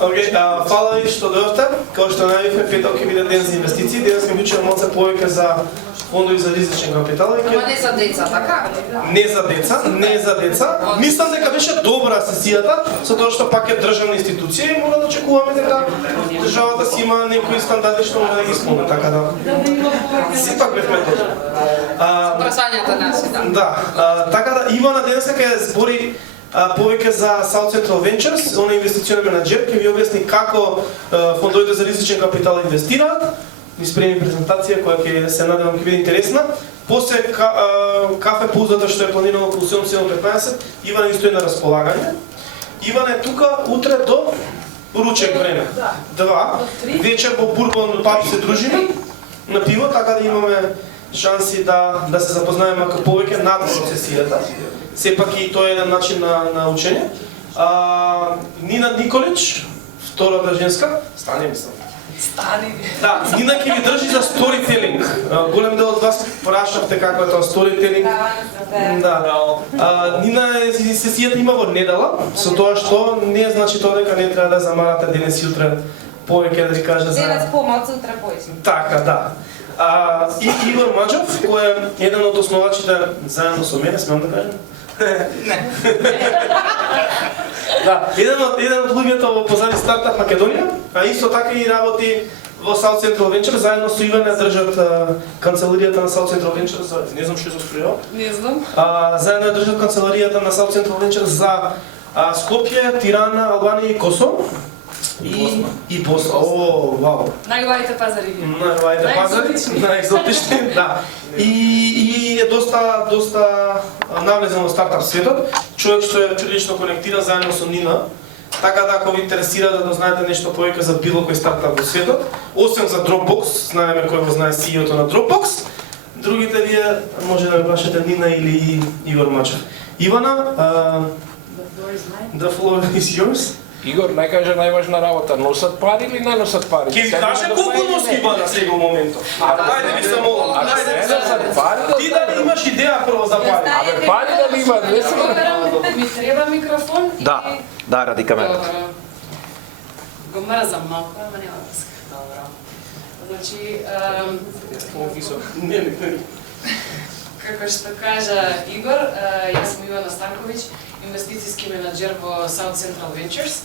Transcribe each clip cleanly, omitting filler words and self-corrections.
Океј, фала ви што дојдовте. Како што најавивме, петок ќе биде ден за инвестиции. Денес ќе учиме малце повеќе за фондови за ризичен капитал. Ама не за деца, така? Не за деца. Мислам дека беше добра сесијата, со тоа што пак е државна институција и мора да очекуваме дека државата си има некои стандарди што мора да ги исполни, така да. Сепак бевме добри. Прашањата наси, да. Да, така да Ивана денеска ќе збори повеќе за South Central Ventures, он е инвестиционен менаџер, ќе ви објасни како фондовите за ризичен капитал инвестираат. Ни спреми презентација која ќе се надевам ќе биде интересна. После кафе паузата што е планирано околу 7:15, Иван ни стои на располагање. Иван е тука утре до ручек време. 2 вечер во Бурбон пак се дружиме на пиво, така да имаме шанси да се запознаеме малку повеќе над сесијата. Сепак и тоа е еден начин на учење. Нина Николич, втората женска, стани мислам. Стани. Да, Нина ќе ви држи за сторителинг. Голем дел од вас прашавте како е тоа сторителинг. Да. Нина сесијата има во недела, со тоа што не значи тоа дека не треба да замарате денес и утре повеќе да ви кажа за. Денес помалку, утре поише. Така, да. И Игор Маџов, кој е еден од основачите заедно со мене, смеам да кажам. Не. Да, еден од луѓето во позади Стартап Македонија, а исто така и работи во South Central Ventures, заедно со Иван држат канцеларијата на South Central Ventures, не знам што се спрео. Не знам. Заедно држат канцеларијата на South Central Ventures за Скопје, Тирана, Албанија и Косово. И Босна. О, вау. Најубавите пазари. Најубавите пазари, најекзотични, да. И е доста навлезен во стартап светот. Човек што е прилично конектиран заедно со Нина. Така да ако ви интересира да знаете нешто повеќе за било кој стартап во светот, освен за Dropbox, знаеме кој го знае CEO-то на Dropbox, другите вие може да ме прашате Нина или Игор Маџов. Ивана, the floor is yours. Игор, најкаже најважна работа, носат пари или не носат пари? Ке ви каже колку носи Ивана сега во моментот. Ајде ви се молам. Ти дали имаш идеја прво за пари? Абе, пари да има, не се. Ми треба микрофон? Да, ради камерата. Го мрзам малку, ама нема врска. Добро. Значи, како што кажа Игор, јас сум Ивана Станковиќ, инвестицијски менаџер во South Central Ventures,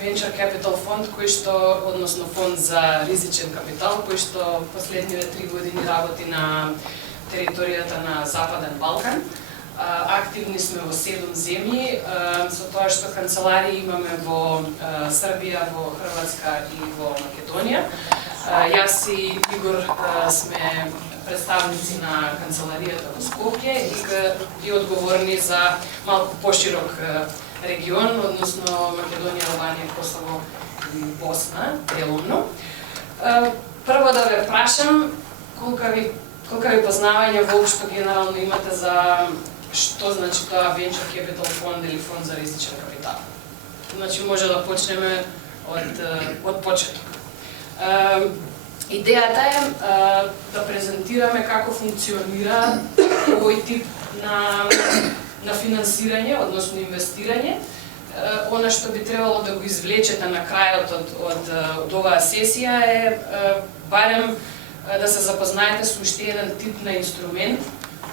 Venture Capital фонд кој што, односно фонд за ризичен капитал, кој што последниве 3 години работи на територијата на Западен Балкан. Активни сме во 7 земји, со тоа што канцеларии имаме во Србија, во Хрватска и во Македонија. Јас и Игор сме представници на канцеларијата во Скопје и одговорни за малку поширок регион, односно Македонија, Албанија, Косово и Босна, делумно. Прво да ве прашам, колка ви познавање воопшто генерално имате за што значи тоа Venture Capital фонд или фонд за ризичен капитал? Значи може да почнеме од почеток. Идејата е да презентираме како функционира овој тип на финансирање, односно инвестирање. Она што би требало да го извлечете на крајот од оваа сесија е барем да се запознаете со уште еден тип на инструмент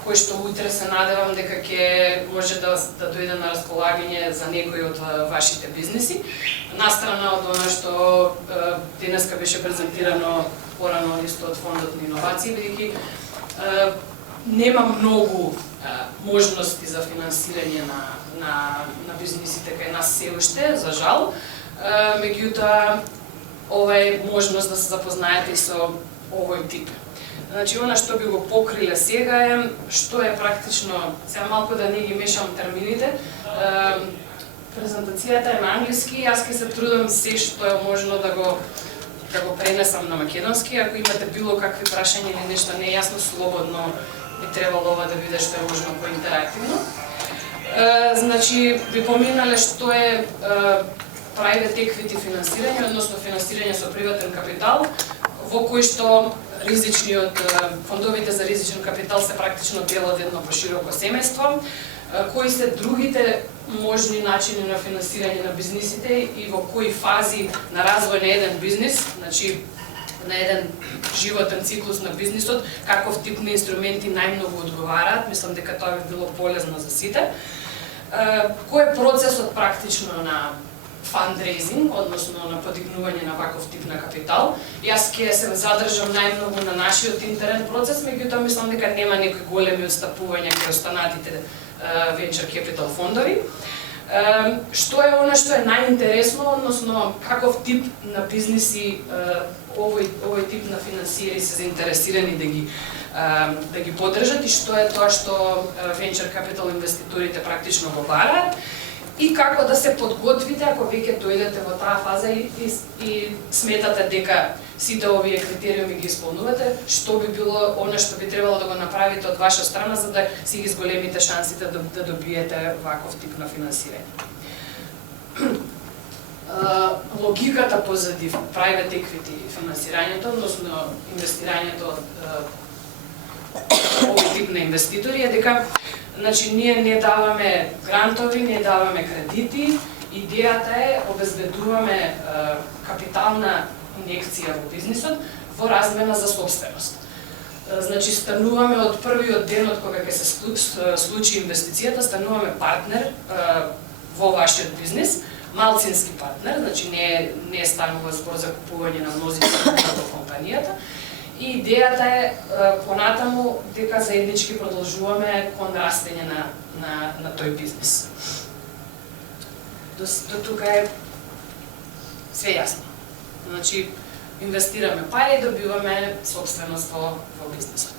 кој што утре се надевам дека ќе може да дојде на располагање за некои од вашите бизнеси. Настрана од она што денеска беше презентирано порано исто од фондот на иновации, бидејќи нема многу можности за финансирање на бизнисите кај нас се уште, за жал. Меѓутоа, ова е можност да се запознаете и со овој тип. Значи, она што би го покриле сега е, што е практично, сега малку да не ги мешам термините, презентацијата е на англиски, јас ќе се трудам се што е можно да го пренесам на македонски, ако имате било какви прашања или нешто нејасно, слободно би требало ова да биде што е можно поинтерактивно. Значи, би поминале што е private equity финансирање, односно финансирање со приватен капитал, во кој што фондовите за ризичен капитал се практично дел од едно пошироко семејство. кои се другите можни начини на финансирање на бизнисите и во кои фази на развој на еден бизнис, значи на еден животен циклус на бизнисот, каков тип на инструменти најмногу одговараат. Мислам дека тоа би било полезно за сите. Кој е процесот практично на fundraising, односно на подигнување на ваков тип на капитал. Јас ќе се задржам најмногу на нашиот интерен процес, меѓутоа мислам дека нема некои големи отстапувања кај останатите venture capital фондови. Што е она што е најинтересно, односно каков тип на бизниси овој тип на финансиери се заинтересирани да ги поддржат и што е тоа што venture capital инвеститорите практично го бараат и како да се подготвите ако веќе дојдете во таа фаза и сметате дека сите овие критериуми ги исполнувате, што би било она што би требало да го направите од ваша страна за да си ги зголемите шансите да добиете ваков тип на финансирање. Логиката позади private equity финансирањето, односно инвестирањето од овој тип на инвеститори е дека значи ние не даваме грантови, не даваме кредити, идејата е обезбедуваме капитална инjekција во бизнисот во размена за собственост. Значи стануваме од првиот ден од кога ќе се случи инвестицијата, стануваме партнер во вашиот бизнис, малцински партнер, значи не станува збор за купување на мнозинство во компанијата. И идејата е понатаму дека заеднички продолжуваме кон растење на тој бизнис. До тука е све јасно. Значи, инвестираме пари и добиваме собственост во бизнисот.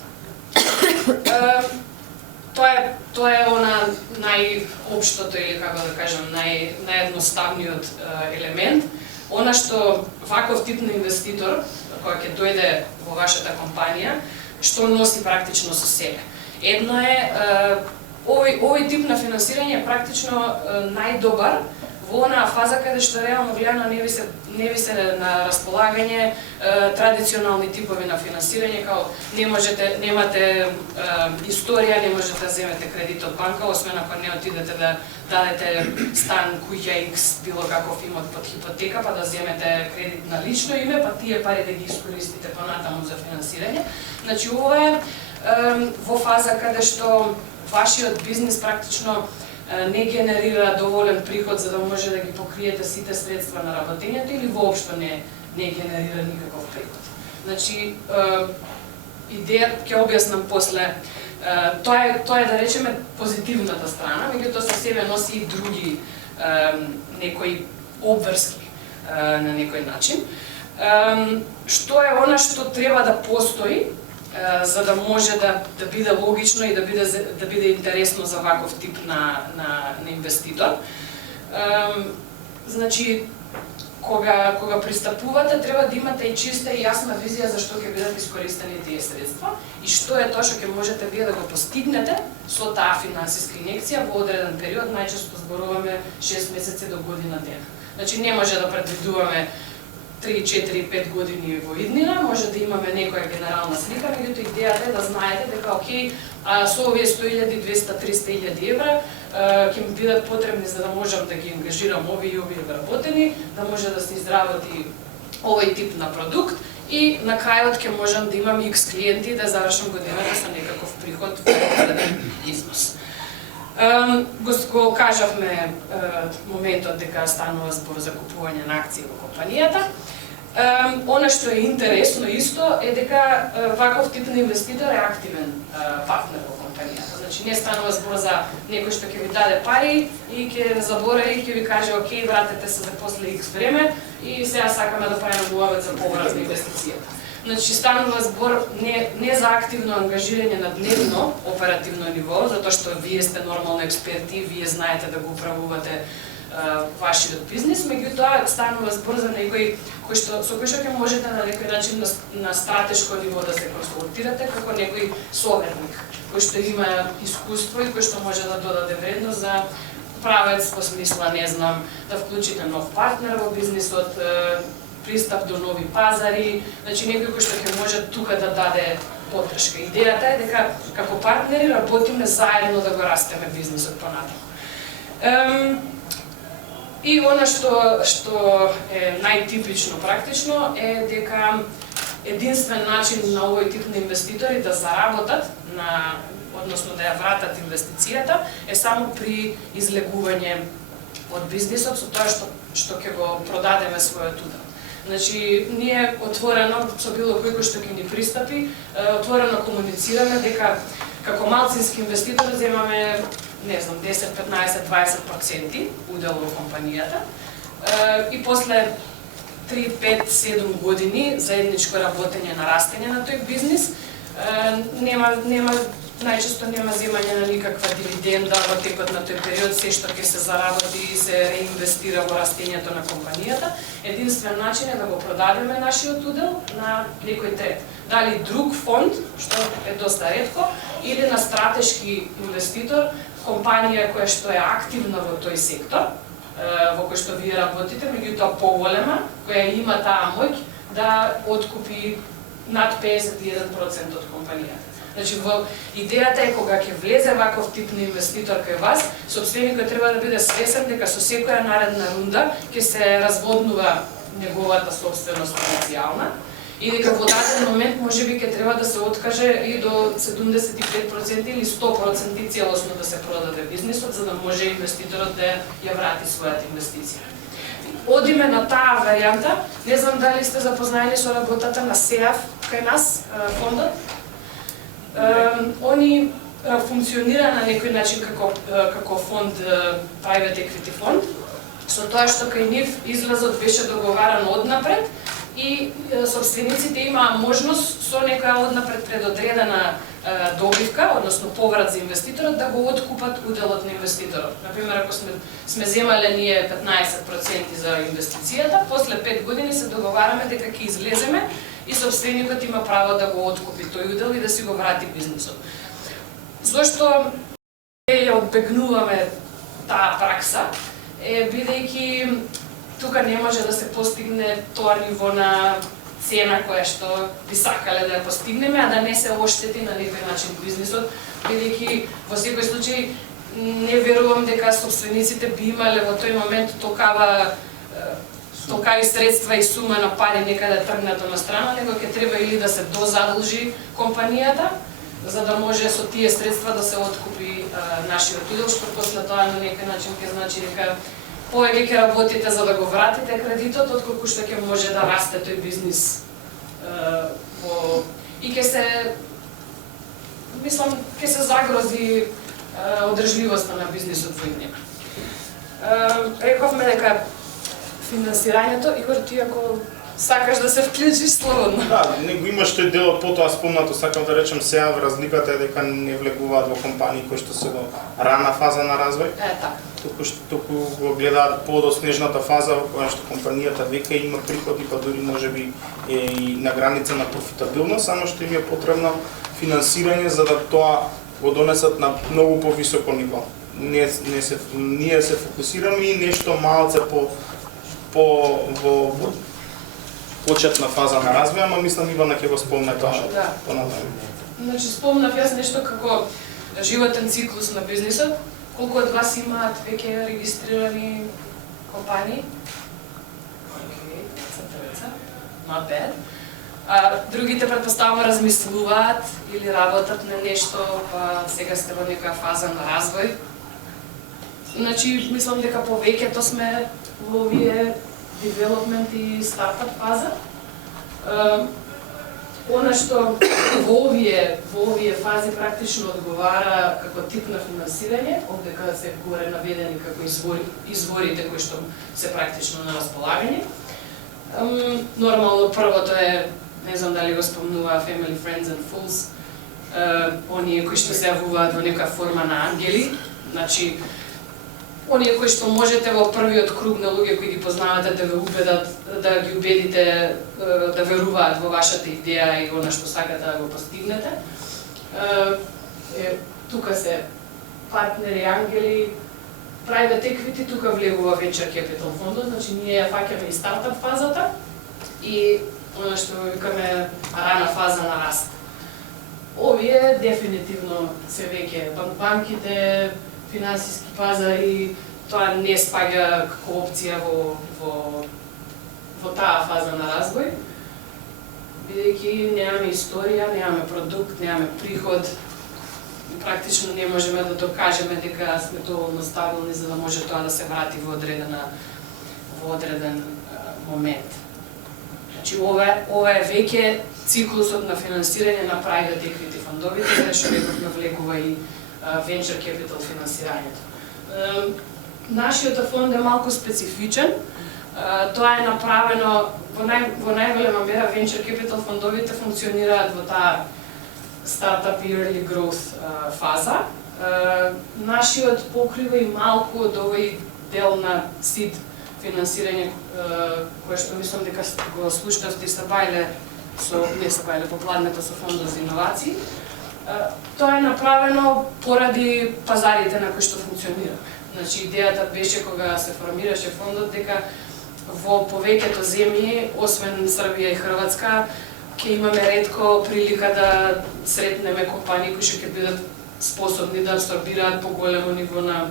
Тоа е она најопштото или како да кажам наједноставниот елемент. Она што ваков тип на инвеститор кој ќе дојде во вашата компанија, што носи практично со себе. Едно е овој тип на финансирање е практично најдобар во онаа фаза каде што реално гледано не ви се на располагање традиционални типови на финансирање, као немате историја, не можете да земете кредит од банка, освен ако не отидете да дадете стан, куќа X, било каков имот под хипотека, па да земете кредит на лично име, па тие пари да ги искористите понатаму за финансирање. Значи ова е во фаза каде што вашиот бизнис практично не генерира доволен приход за да може да ги покриете сите средства на работењето или воопшто не генерира никаков приход. Значи, идејата ќе објаснам после. Тоа е да речеме позитивната страна, меѓутоа со себе носи и други некои обврски на некој начин. Што е она што треба да постои за да може да биде логично и да биде интересно за ваков тип на инвеститор. Значи, кога пристапувате, треба да имате и чиста и јасна визија за што ќе бидат искористени тие средства и што е тоа што ќе можете вие да го постигнете со таа финансиска инjekција во одреден период, најчесто зборуваме 6 месеци до година дена. Значи, не може да предвидуваме 3, 4, 5 години во иднина, може да имаме некоја генерална слика, меѓутоа идејата е да знаете дека окей, со овие 100.000, 200, 300.000 евра ќе ми бидат потребни за да можам да ги ангажирам овие и овие вработени, да може да се изработи овој тип на продукт и на крајот ќе можам да имам X клиенти да завршам годината со некаков приход во одреден износ. Го кажавме моментот дека станува збор за купување на акции во компанијата. Она што е интересно исто е дека ваков тип на инвеститор е активен партнер во компанијата. Значи не станува збор за некој што ќе ви даде пари и ќе заборави и ќе ви каже окей, вратете се за после X време и сега сакаме да правиме муавет за поврат на инвестицијата. Значи станува збор не за активно ангажирање на дневно оперативно ниво, затоа што вие сте нормално експерти, вие знаете да го управувате вашиот бизнес, меѓутоа станува збор за некој со кој што ќе можете на некој начин на стратешко ниво да се консултирате како некој советник, кој што има искуство и кој што може да додаде вредност за правец во смисла, не знам, да вклучите нов партнер во бизнисот, пристап до нови пазари, значи некој кој што ќе може тука да даде подршка. Идејата е дека како партнери работиме заедно да го растеме бизнисот понатаму. И она што е најтипично практично е дека единствен начин на овој тип на инвеститори да заработат односно да ја вратат инвестицијата е само при излегување од бизнисот со тоа што ќе го продадеме својот удел. Значи, ние отворено со било кој што ќе ни пристапи, отворено комуницираме дека како малцински инвеститори земаме, не знам, 10, 15, 20% удел во компанијата и после 3, 5, 7 години заедничко работење на растење на тој бизнис, најчесто нема земање на никаква дивиденда во текот на тој период, се што ќе се заработи и се реинвестира во растењето на компанијата. Единствен начин е да го продадеме нашиот удел на некој трет. Дали друг фонд, што е доста ретко, или на стратешки инвеститор, компанија која што е активна во тој сектор, во кој што вие работите, меѓутоа поголема, која има таа моќ да откупи над 51% од компанијата. Значи, идејата е кога ќе влезе ваков тип на инвеститор кај вас, собственикот треба да биде свесен дека со секоја наредна рунда ќе се разводнува неговата собственост иницијална и дека во даден момент можеби ќе треба да се откаже и до 75% или 100% целосно да се продаде бизнисот, за да може инвеститорот да ја врати својата инвестиција. Одиме на таа варијанта, не знам дали сте запознаени со работата на СЕАФ кај нас, фондот. Они функционира на некој начин како фонд, private equity фонд, со тоа што кај нив излазот беше договаран однапред и собствениците имаа можност со некоја однапред предодредена добивка, односно поврат за инвеститорот, да го откупат уделот на инвеститорот. Например, ако сме земале ние 15% за инвестицијата, после 5 години се договараме дека ќе излеземе и собственикот има право да го откупи тој удел и да си го врати бизнисот. Зошто ја одбегнуваме таа пракса е бидејќи тука не може да се постигне тоа ниво на цена која што би сакале да ја постигнеме, а да не се оштети на некој начин бизнисот, бидејќи во секој случај не верувам дека собствениците би имале во тој момент толкави средства и сума на пари некаде тргнато на страна, него ќе треба или да се дозадолжи компанијата, за да може со тие средства да се откупи нашиот удел, што после тоа на некој начин ќе значи дека повеќе ќе работите за да го вратите кредитот, отколку што ќе може да расте тој бизнис и ќе се загрози одржливоста на бизнисот во иднина. Рековме дека финансирањето, Игор, ти ако сакаш да се вклучиш слободно. Да, него имаш тој дел од потоа спомнато, сакам да речем сега, разликата е дека не влегуваат во компании кои што се во рана фаза на развој. Така. Туку го гледаат подоснежната фаза во која што компанијата веќе има приходи, па дури можеби е и на граница на профитабилност, само што им е потребно финансирање за да тоа го донесат на многу повисоко ниво. Ние се фокусираме и нешто малце во почетна фаза на развој, ама мислам Ивана ќе го спомне тоа понатаму. Значи спомнав јас нешто како животен циклус на бизнисот. Колку од вас имаат веќе регистрирани компании? Океј, треца. Not bad. Другите претпоставувам размислуваат или работат на нешто, па сега сте во некоја фаза на развој. Значи мислам дека повеќето сме во овие development и стартап фаза. Она што во овие фази практично одговара како тип на финансирање, овдека се горе наведени како изворите кои што се практично на располагање. Нормално првото е, не знам дали го спомнува Family, Friends and Fools, оние кои што се јавуваат во некоја форма на ангели, значи оние кои што можете во првиот круг на луѓе кои ги познавате да ве убедат, да ги убедите да веруваат во вашата идеја и она што сакате да го постигнете. Тука се партнери, ангели, private equity, тука влегува venture capital фондот, значи ние ја фаќаме и стартап фазата и она што викаме рана фаза на раст. Овие дефинитивно се веќе банките, финансиски пазари, тоа не спаѓа како опција во таа фаза на развој, бидејќи немаме историја, немаме продукт, немаме приход, практично не можеме да докажеме дека сме доволно стабилни за да може тоа да се врати во одреден момент. Значи ова е веќе циклусот на финансирање на private equity фондовите, каде што рековме влегува и venture capital финансирањето. Нашиот фонд е малку специфичен. Тоа е направено во најголема мера venture capital фондовите функционираат во таа startup и early growth фаза. Нашиот покрива и малку од овој дел на seed финансирање, кое што мислам дека го слушнавте и се бајле по пладнето со фондот за иновации. Тоа е направено поради пазарите на кои што функционира. Значи идејата беше кога се формираше фондот дека во повеќето земји, освен Србија и Хрватска, ќе имаме ретко прилика да сретнеме компании кои што ќе бидат способни да абсорбираат по големо ниво на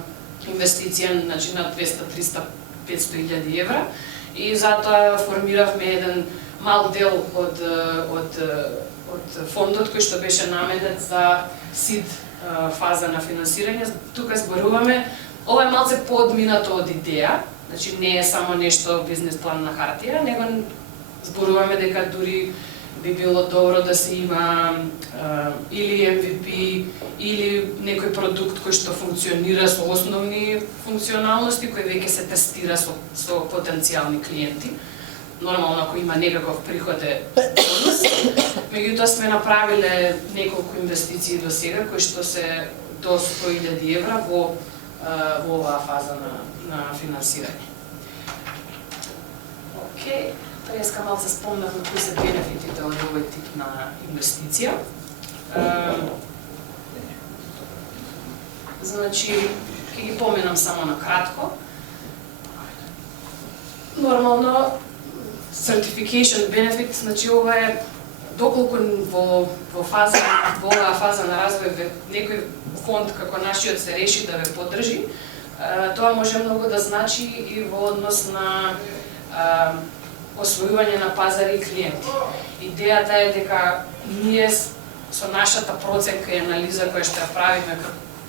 инвестиција, значи над 200, 300, 500 илјади евра. И затоа формиравме еден мал дел од фондот кој што беше наменет за seed фаза на финансирање. Тука зборуваме, ова е малце поодминато од идеја, значи не е само нешто бизнес план на хартија, него зборуваме дека дури би било добро да се има или MVP или некој продукт кој што функционира со основни функционалности, кој веќе се тестира со потенцијални клиенти. Нормално ако има некаков приход е бонус. Меѓутоа сме направиле неколку инвестиции до сега кои што се до 100.000 евра во оваа фаза на финансирање. Океј. Преска малце спомнавме кои се бенефитите од овој тип на инвестиција. Значи, ќе ги поменам само на кратко. Нормално, certification benefit, значи ова е доколку во оваа фаза на развој некој фонд како нашиот се реши да ве поддржи, тоа може многу да значи и во однос на освојување на пазари и клиенти. Идејата е дека ние со нашата проценка и анализа која што ја правиме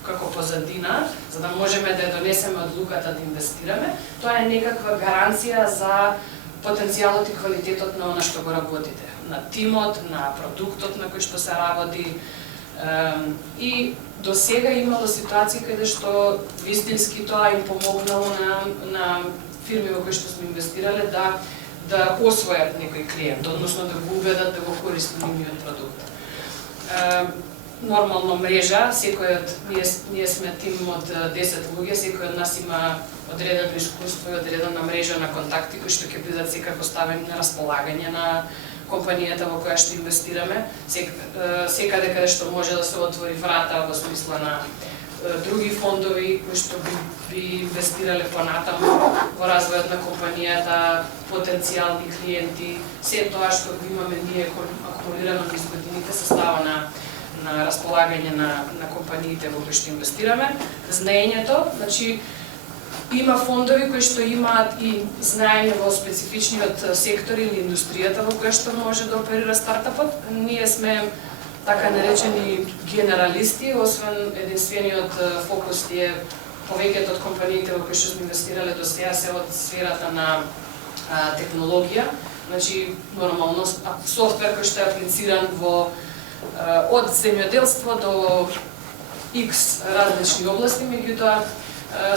како позадина, за да можеме да ја донесеме одлуката да инвестираме, тоа е некаква гаранција за потенцијалот и квалитетот на она што го работите, на тимот, на продуктот на кој што се работи. И до сега имало ситуации каде што вистински тоа им помогнало на фирми во кои што сме инвестирале да освојат некој клиент, односно да го убедат да го користи нивниот продукт. Нормално мрежа, ние сме тим од 10 луѓе, секој од нас има одредено искуство и одредена мрежа на контакти кои што ќе бидат секако ставени на располагање на компанијата во која што инвестираме, секаде каде што може да се отвори врата во смисла на други фондови кои што би инвестирале понатаму во развојот на компанијата, потенцијални клиенти, се тоа што го имаме ние акумулирано низ годините се става на располагање на компаниите во кои што инвестираме. Знаењето, значи има фондови кои што имаат и знаење во специфичниот сектор или индустријата во која што може да оперира стартапот. Ние сме така наречени генералисти, освен единствениот фокус е повеќето од компаниите во кои што сме инвестирале до сега се од сферата на технологија, значи нормално софтвер кој што е аплициран од земјоделство до X различни области, меѓутоа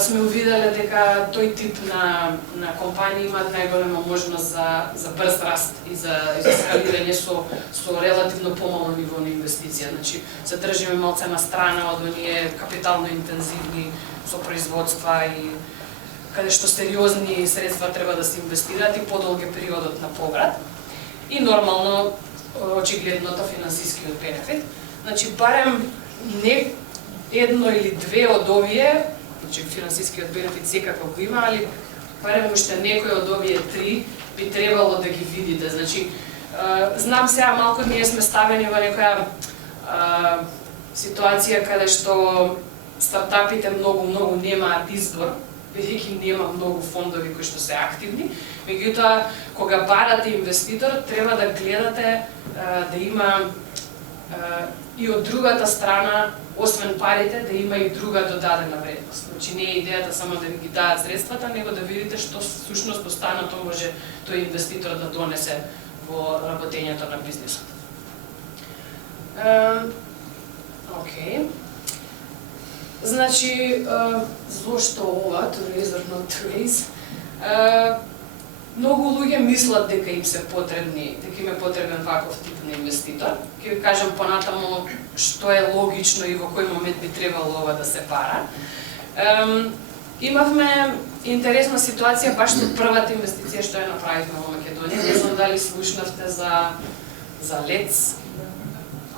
сме увиделе дека тој тип на компании имаат најголема можност за брз раст и за скалирање со релативно помало ниво на инвестиција. Значи, се држиме малце на страна од оние капитално интензивни со производства и каде што сериозни средства треба да се инвестираат и подолг е периодот на поврат. И нормално, очигледното финансискиот бенефит. Значи, барем не едно или две од овие, значи финансискиот бенефит секако го има, али барем уште некој од овие три би требало да ги видите. Значи, знам сега малку ние сме ставени во некоја ситуација каде што стартапите многу немаат избор, бидејќи нема многу фондови кои што се активни. Меѓутоа, кога барате инвеститор, треба да гледате да има и од другата страна, освен парите, да има и друга додадена вредност. Значи не е идејата само да ви ги дадат средствата, него да видите што всушност останато може тој инвеститор да донесе во работењето на бизнисот. Океј. Значи, зошто ова, to raise or not to raise? Многу луѓе мислат дека им се потребни, дека им е потребен ваков тип на инвеститор. Ќе ви кажам понатаму што е логично и во кој момент би требало ова да се бара. Имавме интересна ситуација баш со првата инвестиција што ја направивме во Македонија. Не знам дали слушнавте за ЛЕЦ.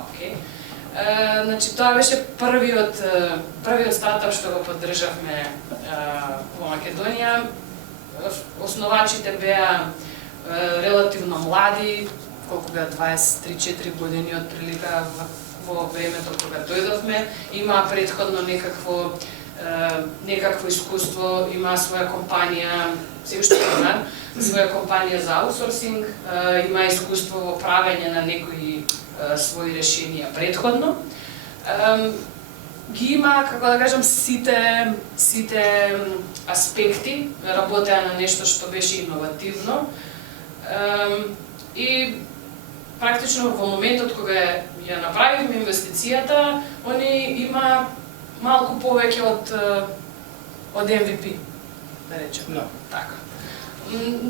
Океј. Значи тоа беше првиот стартап што го поддржавме во Македонија. Основачите беа релативно млади, колку беа 23-4 години од прилика во времето кога дојдовме. Имаа претходно некакво искуство, имаа своја компанија, се уште има, своја компанија за аутсорсинг, има искуство во правење на некои своји решенија претходно. Ги има, како да кажам, сите аспекти, работеа на нешто што беше иновативно. И практично во моментот кога ја направивме инвестицијата, они има малку повеќе од MVP, да речем. Да. Така.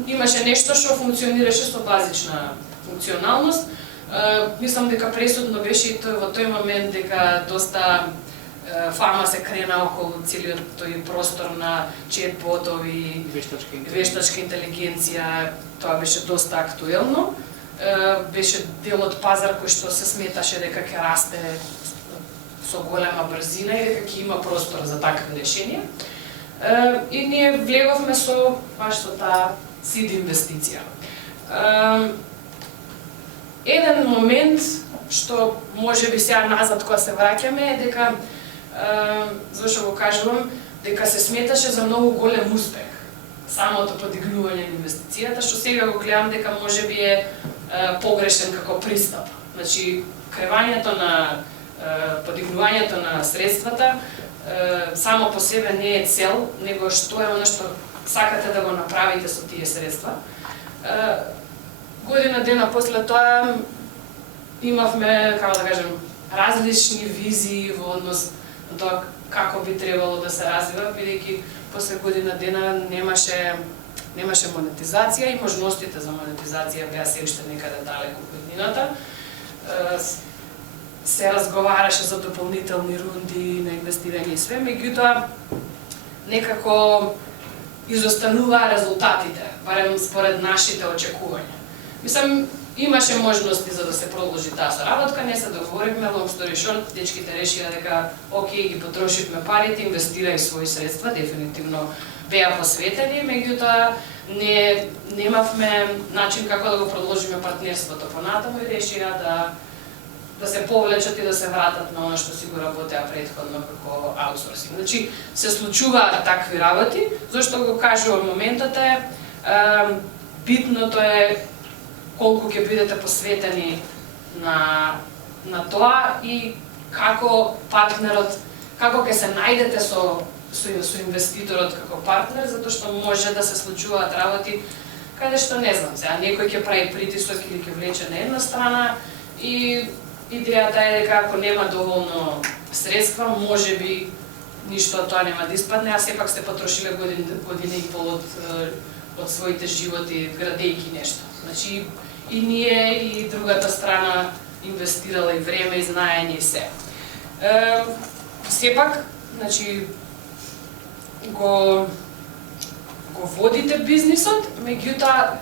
Имаше нешто што функционираше со базична функционалност. Мислам дека пресудно беше и во тој момент дека доста фама се крена околу целиот тој простор на чет-ботови, вештачка интелигенција, тоа беше доста актуелно. Беше дел од пазар кој што се сметаше дека ќе расте со голема брзина и дека ќе има простор за такви решенија. И ние влеговме баш со таа сид инвестиција. Еден момент што можеби сега назад кога се враќаме е дека зашто го кажувам, дека се сметаше за многу голем успех самото подигнување на инвестицијата, што сега го гледам дека можеби е погрешен како пристап. Значи, кревањето на подигнувањето на средствата само по себе не е цел, него што е оно што сакате да го направите со тие средства. Година дена после тоа имавме, како да кажем, различни визии во однос на тоа како би требало да се развива, бидејќи после година дена немаше монетизација и можностите за монетизација беа се уште некаде далеку од планината. Се разговараше за дополнителни рунди на инвестирање и све, меѓутоа некако изостануваа резултатите, барем според нашите очекувања. Мислам, имаше можности за да се продолжи таа соработка, не се договоривме, long story short, дечките решија дека окей, ги потрошивме парите, инвестирај своји средства, дефинитивно беа посветени, меѓутоа немавме начин како да го продолжиме партнерството понатаму и решија да се повлечат и да се вратат на оно што си го работеа претходно како аутсорсинг. Значи, се случуваат такви работи, зашто го кажувам моментот е, битното е колку ќе бидете посветени на тоа и како партнерот, како ќе се најдете со инвеститорот како партнер, затоа што може да се случуваат работи каде што не знам сега, некој ќе прави притисок или ќе влече на една страна и идејата е дека ако нема доволно средства, можеби ништо од тоа нема да испадне, а сепак сте потрошиле година и пол од своите животи градејќи нешто. Значи, и ние и другата страна инвестирала и време, и знаење и се. Сепак, значи, го водите бизнисот, меѓутоа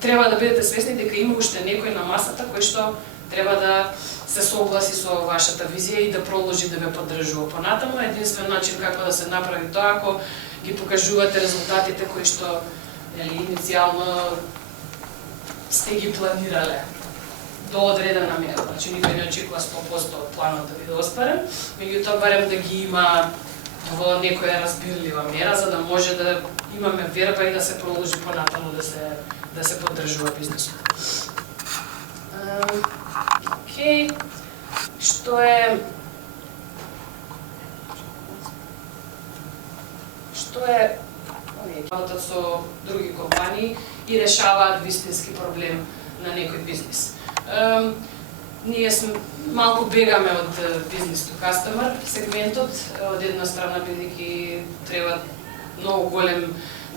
треба да бидете свесни дека има уште некој на масата кој што треба да се согласи со вашата визија и да продолжи да ве поддржува понатаму. Единствен начин како да се направи тоа, ако ги покажувате резултатите кои што иницијално сте ги планирале до одредена мера. Значи никој не очекува 100% од планот да биде остварен, меѓутоа барем да ги има во некоја разбирлива мера, за да може да имаме верба и да се продолжи понатаму да се поддржува бизнисот. Океј, што е работат со други компании и решаваат вистински проблем на некој бизнис. Ние малку бегаме од бизнес to customer сегментот, од една страна бидејќи треба многу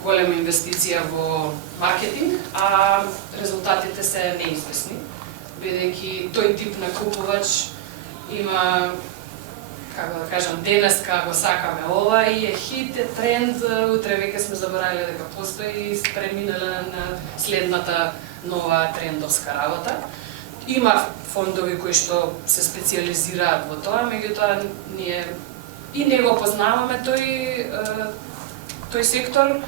голема инвестиција во маркетинг, а резултатите се неизвестни, бидејќи тој тип на купувач има, како да кажам, денеска го сакаме ова и е хит, е тренд, утре веќе сме заборавиле дека постои и преминале на следната нова трендовска работа. Има фондови кои што се специализираат во тоа, меѓутоа ние и не го познаваме тој сектор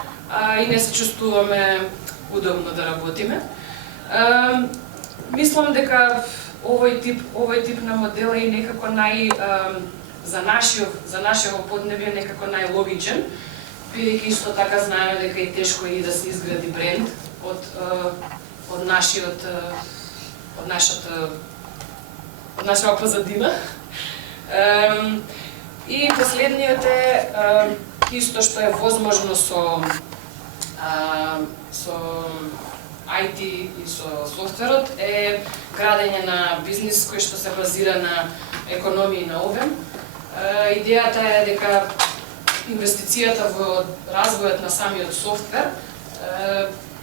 и не се чувствуваме удобно да работиме. Мислам дека овој тип на модел е некако за нашето поднебие некако најлогичен, бидејќи исто така знаеме дека е тешко и да се изгради бренд од нашата позадина. И последниот е исто што е возможно со IT и со софтверот е градење на бизнис кој што се базира на економија на обем. Идејата е дека инвестицијата во развојот на самиот софтвер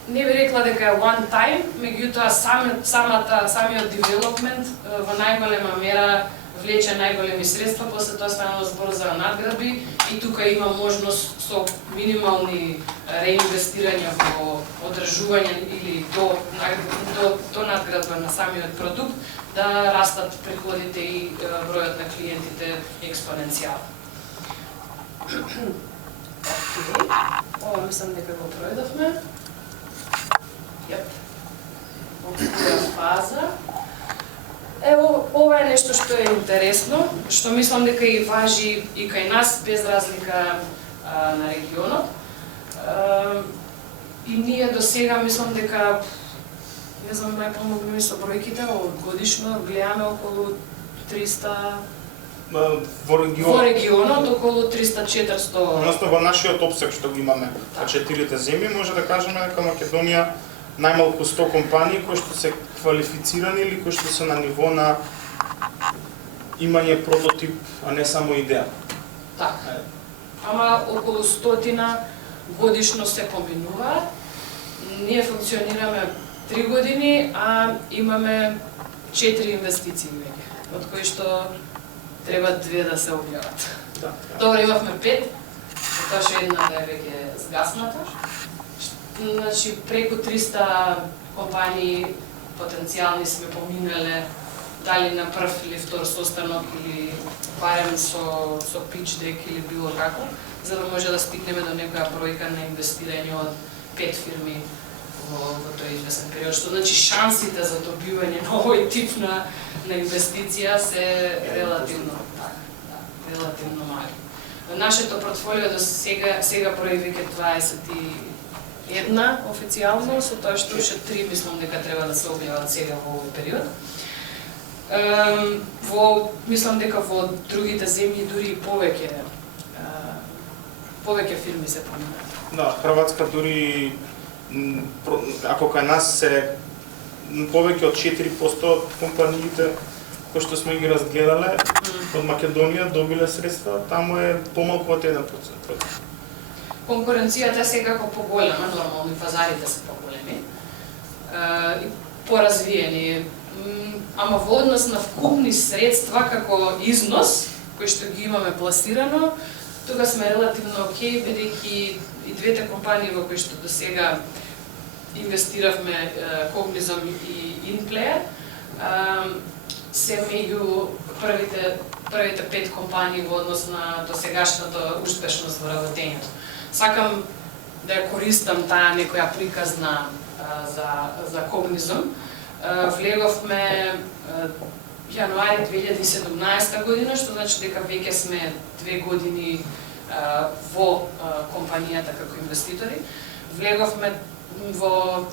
не би рекла дека е one time, меѓутоа самиот девелопмент во најголема мера влече најголеми средства, после тоа станува збор за надградби и тука има можност со минимални реинвестирања во одржување или до надградба на самиот продукт да растат приходите и бројот на клиентите експоненцијално. Ова мислам дека го пројдовме. Фаза. Ево, ова е нешто што е интересно, што мислам дека и важи и кај нас, без разлика на регионот. И ние до сега мислам дека, не знам, мај помогни ми со бројките, годишно гледаме околу 300 во регионот околу 300-400. Односно во нашиот опсег што го имаме на 4 земји, може да кажеме дека Македонија најмалку 100 компании кои што се квалифицирани или кои што се на ниво на имање прототип, а не само идеја. Така. Ама околу 100 годишно се поминуваат. Ние функционираме 3 години, а имаме 4 инвестиции веќе, од кои што треба 2 да се објават. Добро, имавме 5, тоа што едната е веќе згасната. Значи, преку 300 компании потенцијални сме поминале, дали на прв или втор состанок или барем со pitch deck или било како, за да може да стигнеме до некоја бројка на инвестирање од 5 фирми во тој известен период. Што значи шансите за добивање на овој тип на инвестиција се релативно мали. Нашето портфолио до сега брои веќе 21 официјално, со тоа што уште 3 мислам дека треба да се објават сега во овој период. Мислам дека во другите земји дури повеќе фирми се поминаат. Да, Хрватска дури, ако кај нас се повеќе од 4% од компаниите кои што сме ги разгледале од Македонија добиле средства, таму е помалку од 1%. Конкуренцијата е секако поголема, нормално и пазарите се поголеми и поразвиени. Ама во однос на вкупни средства како износ, кои што ги имаме пласирано, тука сме релативно окей, бидејќи и двете компании во кои што до сега инвестиравме, Cognizant и InPlayer, се меѓу првите 5 компании во однос на досегашната успешност во работењето. Сакам да ја користам таа некоја приказна за Cognizant, Влеговме јануари 2017 година, што значи дека веќе сме 2 години во компанијата како инвеститори. Влеговме во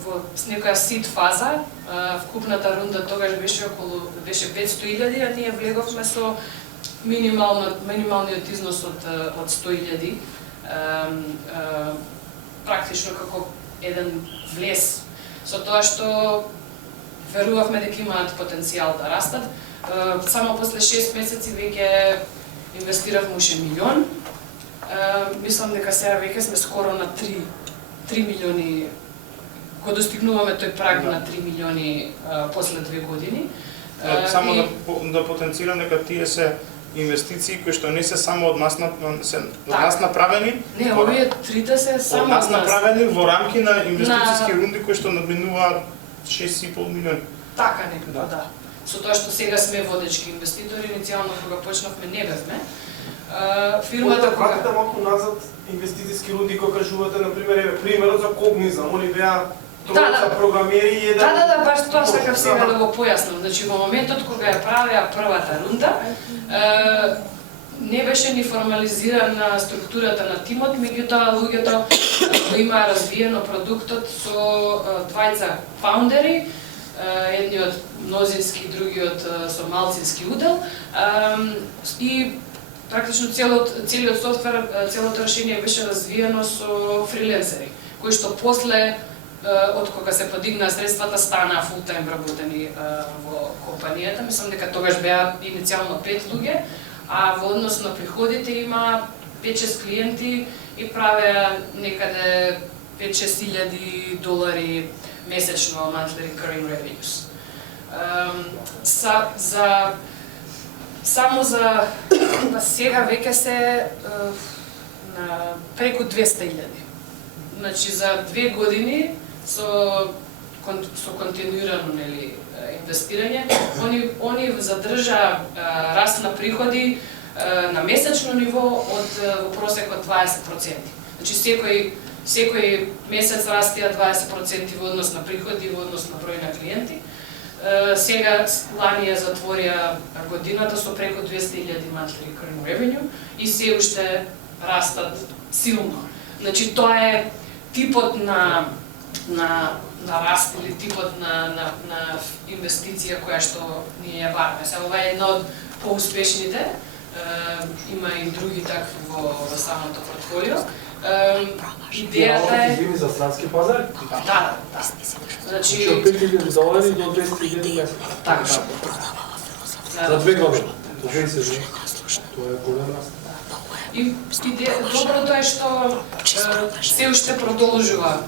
некоја сид фаза, вкупната рунда тогаш беше 500.000, а ние влеговме со минималниот износ од 100.000, практично како еден влез, со тоа што верувавме дека имаат потенцијал да растат. Само после 6 месеци веќе инвестиравме уште милион. Мислам дека сега веќе сме скоро на 3 милиони, го достигнуваме тој праг на 3 милиони после 2 години. Само да потенцирам дека тие се инвестиции кои што не се само од нас направени. Не, овие трите се само од нас направени во рамки на инвестициски рунди кои што надминуваат 6,5 милиони. Така некако, да. Со тоа што сега сме водечки инвеститори, иницијално кога почнавме не бевме. Фирмата кога вратите малку назад инвестициски рунди кога кажувате, например, примерот за Когнизам, они беа тројца програмери и еден. Да, баш тоа сакав сега да го појаснам. Значи во моментот кога ја правеа првата рунда, не беше ни формализирана структурата на тимот, меѓутоа луѓето го имаа развиено продуктот со двајца фаундери, едниот мнозински, другиот со малцински удел, и практично целиот софтвер, целото решение беше развиено со фриленсери, кои што после од кога се подигнаа средствата станаа фултајм вработени во компанијата. Мислам дека тогаш беа иницијално 5 луѓе, а во однос на приходите има 5-6 клиенти и правеа некаде $5,000-6,000 месечно monthly recurring revenues. Само за сега веќе се на преку 200,000. Значи за 2 години со континуирано инвестирање, они задржа раст на приходи на месечно ниво од во просек од 20%. Значи секој месец растеа 20% во однос на приходи, во однос на број на клиенти. Сега лани ја затворија годината со преку 200,000 monthly recurring revenue и се уште растат силно. Значи тоа е типот на раст или типот на инвестиција која што ние ја бараме. Сега ова е една од поуспешните, има и други такви во самото портфолио. Идејата е... Извини, за странски пазар? Да. Значи... Од $5,000 до $200,000 месец. Така. За 2 години. За 2 сезони. Тоа е голем раст. И доброто е што се уште продолжува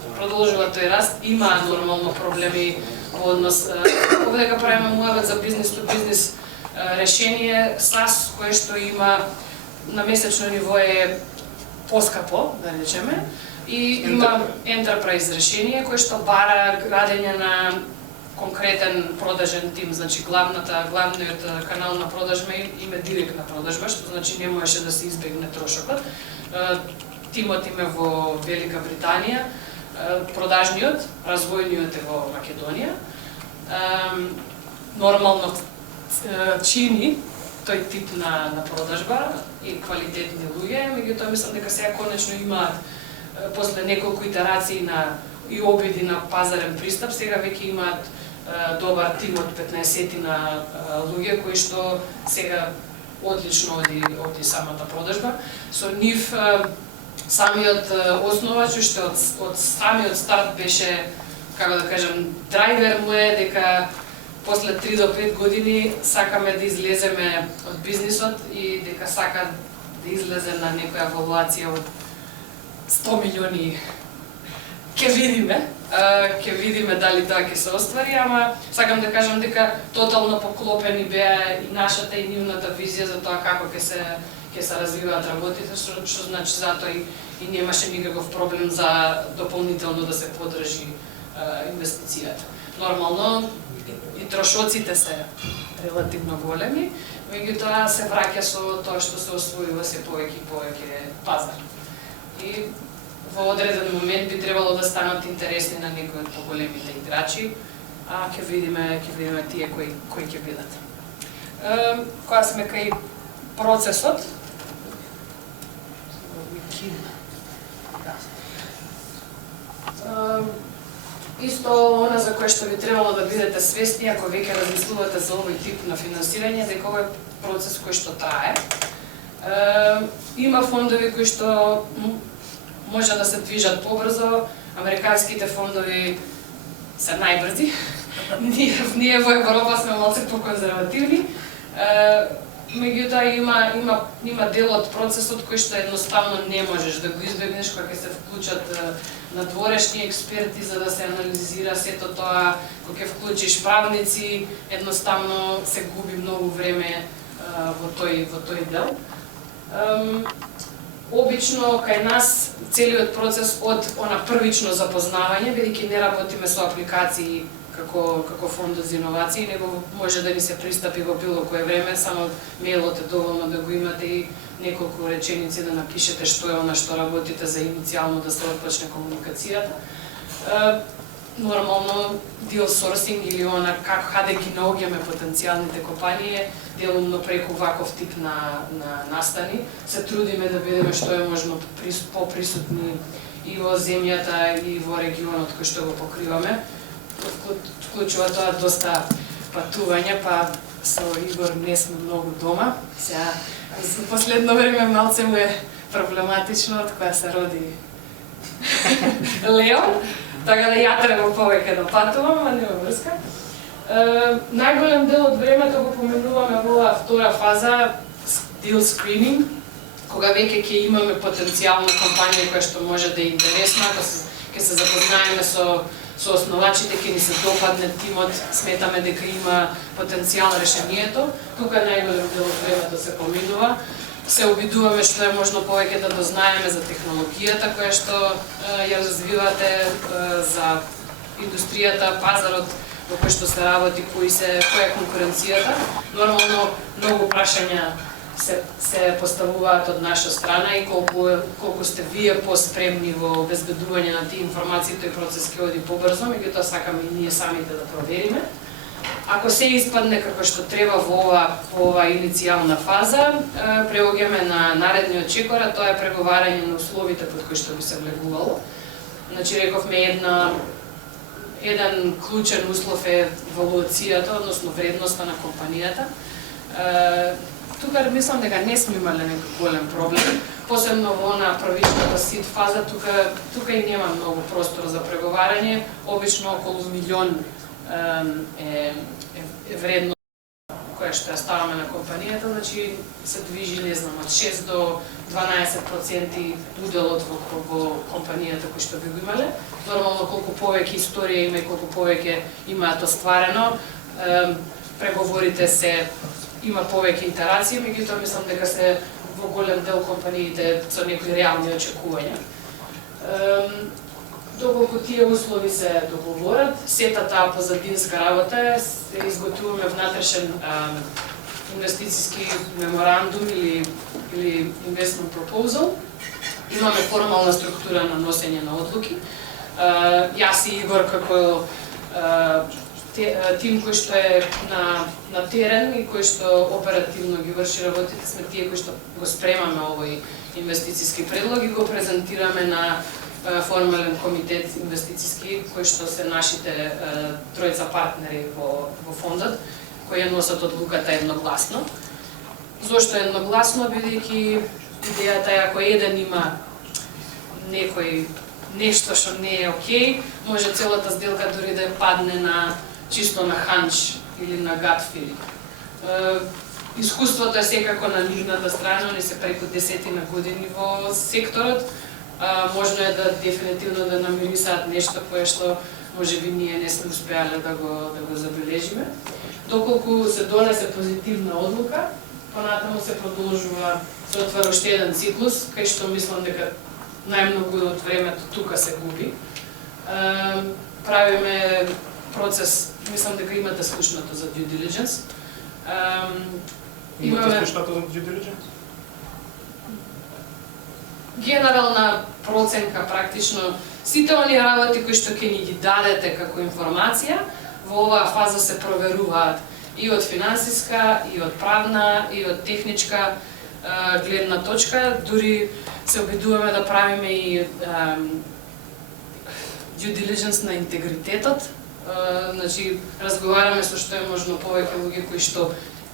тој раст. Има нормално проблеми во однос... Кога дека правиме муабет за бизнес to бизнес решение, SaaS кое што има на месечно ниво е поскапо, да речеме, и има enterprise решение кое што бара градење на конкретен продажен тим, значи главниот канал на продажба има директна продажба, што значи не можеше да се избегне трошокот. Тимот име во Велика Британија, продажниот, развојниот е во Македонија. Нормално чини тој тип на продажба и квалитетни луѓе, меѓутоа мислам дека сега конечно имаат после неколку итерации и обиди на пазарен пристап, сега веќе имаат добар тим од 15 на луѓе кои што сега одлично оди самата продажба. Со нив самиот основач уште од самиот старт беше, како да кажам, драйвер му е дека после 3 до 5 години сакаме да излеземе од бизнисот и дека сака да излезе на некоја валуација од 100 милиони. Ке видиме дали тоа ќе се оствари, ама сакам да кажам дека тотално поклопени беа и нашата и нивната визија за тоа како ќе се развиваат работите, што значи затоа и немаше никаков проблем за дополнително да се подржи инвестицијата. Нормално и трошоците се релативно големи, меѓутоа се враќа со тоа што се освојува се повеќе и повеќе пазар. И во одреден момент би требало да станат интересни на некои од поголемите играчи, а ќе видиме тие кои ќе бидат. Кога сме кај процесот, исто она за кое што би требало да бидете свесни ако веќе размислувате за овој тип на финансирање, дека ова е процес кој што трае. Има фондови кои што може да се движат побрзо, американските фондови се најбрзи. Ние во Европа сме малку поконзервативни. Меѓутоа има дел од процесот кој што едноставно не можеш да го избегнеш кога ќе се вклучат надворешни експерти за да се анализира сето тоа, кога ќе вклучиш правници, едноставно се губи многу време во тој дел. Обично кај нас целиот процес од она првично запознавање, бидејќи не работиме со апликации како фондот за иновации, него може да ни се пристапи во било кое време, само мејлот е доволно да го имате и неколку реченици да напишете што е она што работите за иницијално да се отпочне комуникацијата. Нормално deal sourcing или она каде ги наоѓаме потенцијалните компании, делумно преку ваков тип на настани. Се трудиме да бидеме што е можно поприсутни и во земјата и во регионот кој што го покриваме. Вклучува тоа доста патување, па со Игор не сме многу дома. Сега, за последно време малце му е проблематично од кога се роди Лео, така да ја треба повеќе да патувам, а нема врска. Најголем дел од времето го поменуваме во оваа втора фаза, deal screening, кога веќе ќе имаме потенцијална компанија која што може да е интересна, ќе се запознаеме со основачите, ќе ни се допадне тимот, сметаме дека има потенцијал решението. Тука најголем дел од времето се поминува. Се обидуваме што е можно повеќе да дознаеме за технологијата која што ја развивате, за индустријата, пазарот во кој што се работи, која е конкуренцијата. Нормално многу прашања се поставуваат од наша страна и колку сте вие поспремни во обезбедување на тие информации, тој процес ќе оди побрзо, меѓутоа сакаме и ние самите да провериме. Ако се испадне како што треба во ова иницијална фаза, преоѓаме на наредниот чекор, а тоа е преговарање на условите под кои што би се влегувало. Значи, рековме еден клучен услов е валуацијата, односно вредноста на компанијата. Тука мислам дека не сме имале некој голем проблем, посебно во она првичната сид фаза, тука и нема многу простор за преговарање, обично околу милион е вредно која што ја ставаме на компанијата, значи се движи, не знам, од 6 до 12% уделот во компанијата кој што би го имале. Нормално, колку повеќе историја има и колку повеќе имаат остварено, преговорите има повеќе интерација, меѓутоа мислам дека се во голем дел компаниите со некои реални очекувања. Доколку тие услови се договорат, сета таа позадинска работа е изготвуваме внатрешен инвестициски меморандум или investment proposal. Имаме формална структура на носење на одлуки. Јас и Игор како тим кој што е на терен и кој што оперативно ги врши работите, сме тие кои што го спремаме овој инвестициски предлог и го презентираме на формален комитет инвестициски, кои што се нашите тројца партнери во фондот, кои ја носат одлуката едногласно. Зошто едногласно? Бидејќи идејата е ако еден има нешто што не е окей, може целата сделка дури да падне чисто на ханч или на gut feeling. Искуството е секако на нивната страна, они се преку 10 години во секторот. Можно е да дефинитивно да намирисаат нешто кое што можеби ние не сме успеале да го забележиме. Доколку се донесе позитивна одлука, понатаму се продолжува, се отвара уште еден циклус, кај што мислам дека најмногу од времето тука се губи. Правиме процес, мислам дека имате слушнато за due diligence. Имате слушнато за due diligence? Генерална проценка, практично, сите оние работи кои што ќе ни ги дадете како информација, во оваа фаза се проверуваат и од финансиска, и од правна, и од техничка гледна точка. Дури се обидуваме да правиме и due diligence на интегритетот. Значи, разговараме со што е можно повеќе луѓе кои што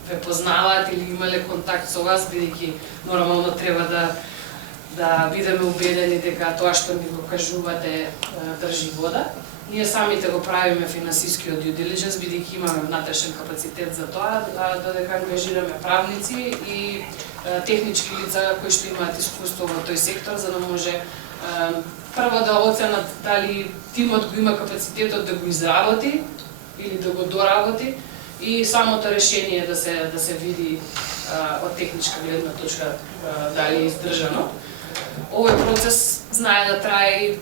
ве познаваат или имале контакт со вас, бидејќи нормално треба да бидеме убедени дека тоа што ни го кажувате држи вода. Ние самите го правиме финансискиот due diligence, бидејќи имаме внатрешен капацитет за тоа, додека ангажираме правници и технички лица кои што имаат искуство во тој сектор, за да може прво да оценат дали тимот го има капацитетот да го изработи или да го доработи и самото решение да се види од техничка гледна точка дали е издржано. Овој процес знае да трае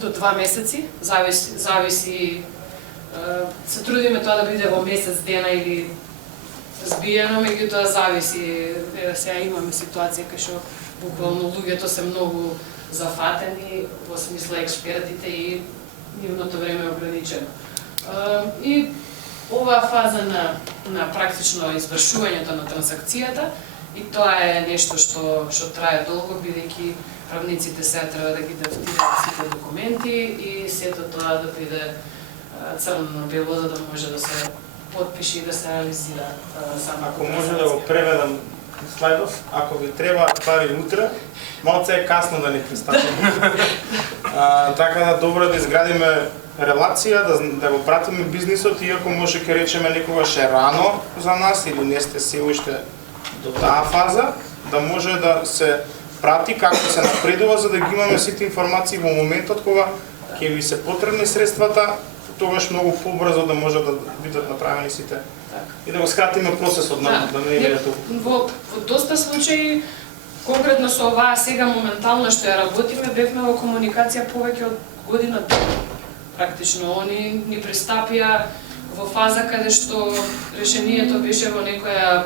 до 2 месеци, зависи се трудиме тоа да биде во месец дена или збиено, меѓутоа зависи. Сега имаме ситуација кај што буквално луѓето се многу зафатени, во смисла експертите и нивното време е ограничено. И оваа фаза на практично извршувањето на транзакцијата, и тоа е нешто што трае долго, бидејќи правниците сега треба да ги адаптираат сите документи и сето тоа да биде црно на бело, за да може да се подпише и да се реализира сама. Ако може да го преведам слайдов, ако ви треба пари утре, малце е касно да ни пристапиме. Така да добро да изградиме релација, да го пратиме бизнисот, иако може ке речеме некогаш е рано за нас или не сте се уште до таа фаза, да може да се прати како се напредува, за да ги имаме сите информации во моментот кога ќе ви се потребни средствата, тогаш многу побрзо да може да бидат направени сите. И да го скратиме процесот да не е толку. Во доста случаи, конкретно со оваа сега моментално што ја работиме, бевме во комуникација повеќе од година дена. Практично, они ни пристапија во фаза каде што решението беше во некоја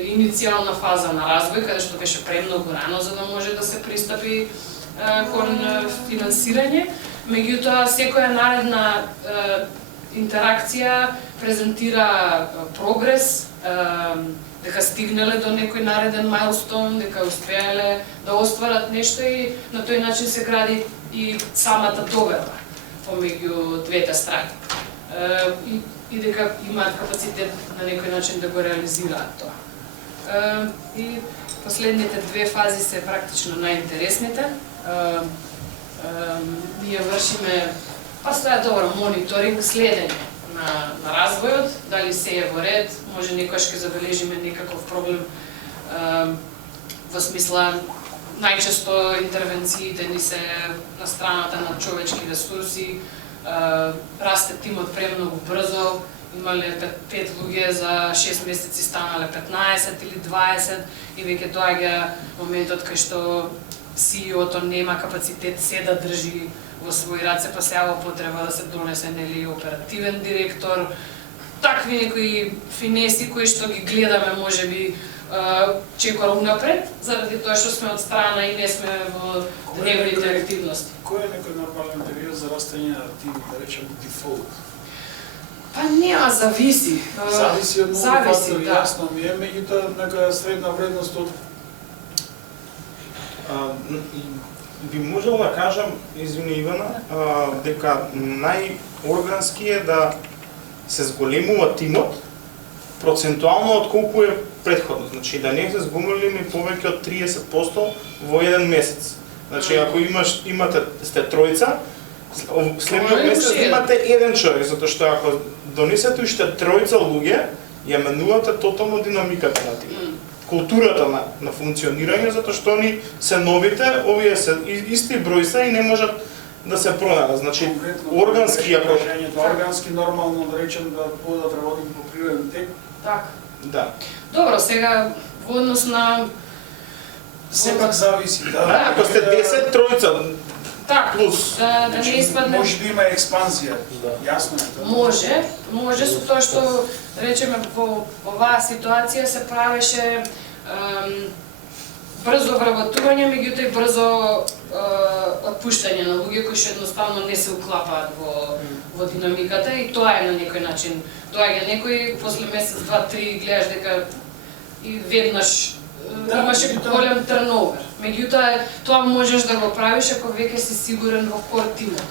иницијална фаза на развој, каде што беше премногу рано за да може да се пристапи кон финансирање. Меѓутоа, секоја наредна интеракција презентира прогрес, дека стигнале до некој нареден мајлстон, дека успеале да остварат нешто и на тој начин се гради и самата доверба помеѓу двете страни. И дека имаат капацитет на некој начин да го реализираат тоа. И последните 2 фази се практично најинтересните. Ние вршиме постојано мониторинг, следење на развојот, дали се е во ред, може некојаш ќе забележиме некаков проблем во смисла најчесто интервенциите ни се на страната на човечки ресурси, расте тимот премногу брзо, имале 5 луѓе за 6 месеци станале 15 или 20 и веќе доаѓа моментот кај што CEO-то нема капацитет се да држи во своји раце, па се јава потреба да се донесе нели оперативен директор. Такви некои финеси кои што ги гледаме можеби чекор унапред, заради тоа што сме од страна и не сме во дневните активности. Кој е некој нормален период за растење на тим, да речем, дефолт? Па нема, зависи. Зависи од многу фактори, да. јасно ми е, меѓутоа нека средна вредност од би можел да кажам, извини Ивана, дека најоргански е да се зголемува тимот процентуално од колку е претходно. Значи да не се згомелиме повеќе од 30% во еден месец. Значи ако сте тројца, следниот месец имате еден човек, затоа што ако донесете уште тројца луѓе, ја менувате тотално динамиката на тимот. Културата на функционирање, затоа што они се новите, овие се исти број се и не можат да се пронајдат. Значи органски ако органски нормално да речем да подат работи по природен тек. Така. да. Добро, сега во однос на Сепак зависи, да. Ако сте 10 тројца так, плюс, да не испадне. Може да има експанзија. Јасно е тоа. Може со тоа што речеме во оваа ситуација се правеше брзо вработување, меѓутоа и брзо отпуштање на луѓе кои што едноставно не се уклапаат во во динамиката и тоа е на некој начин. Доаѓа некој, после месец, два, три, гледаш дека и веднаш имаше голем турновер. Меѓутоа, тоа можеш да го правиш ако веќе си сигурен во кор тимот.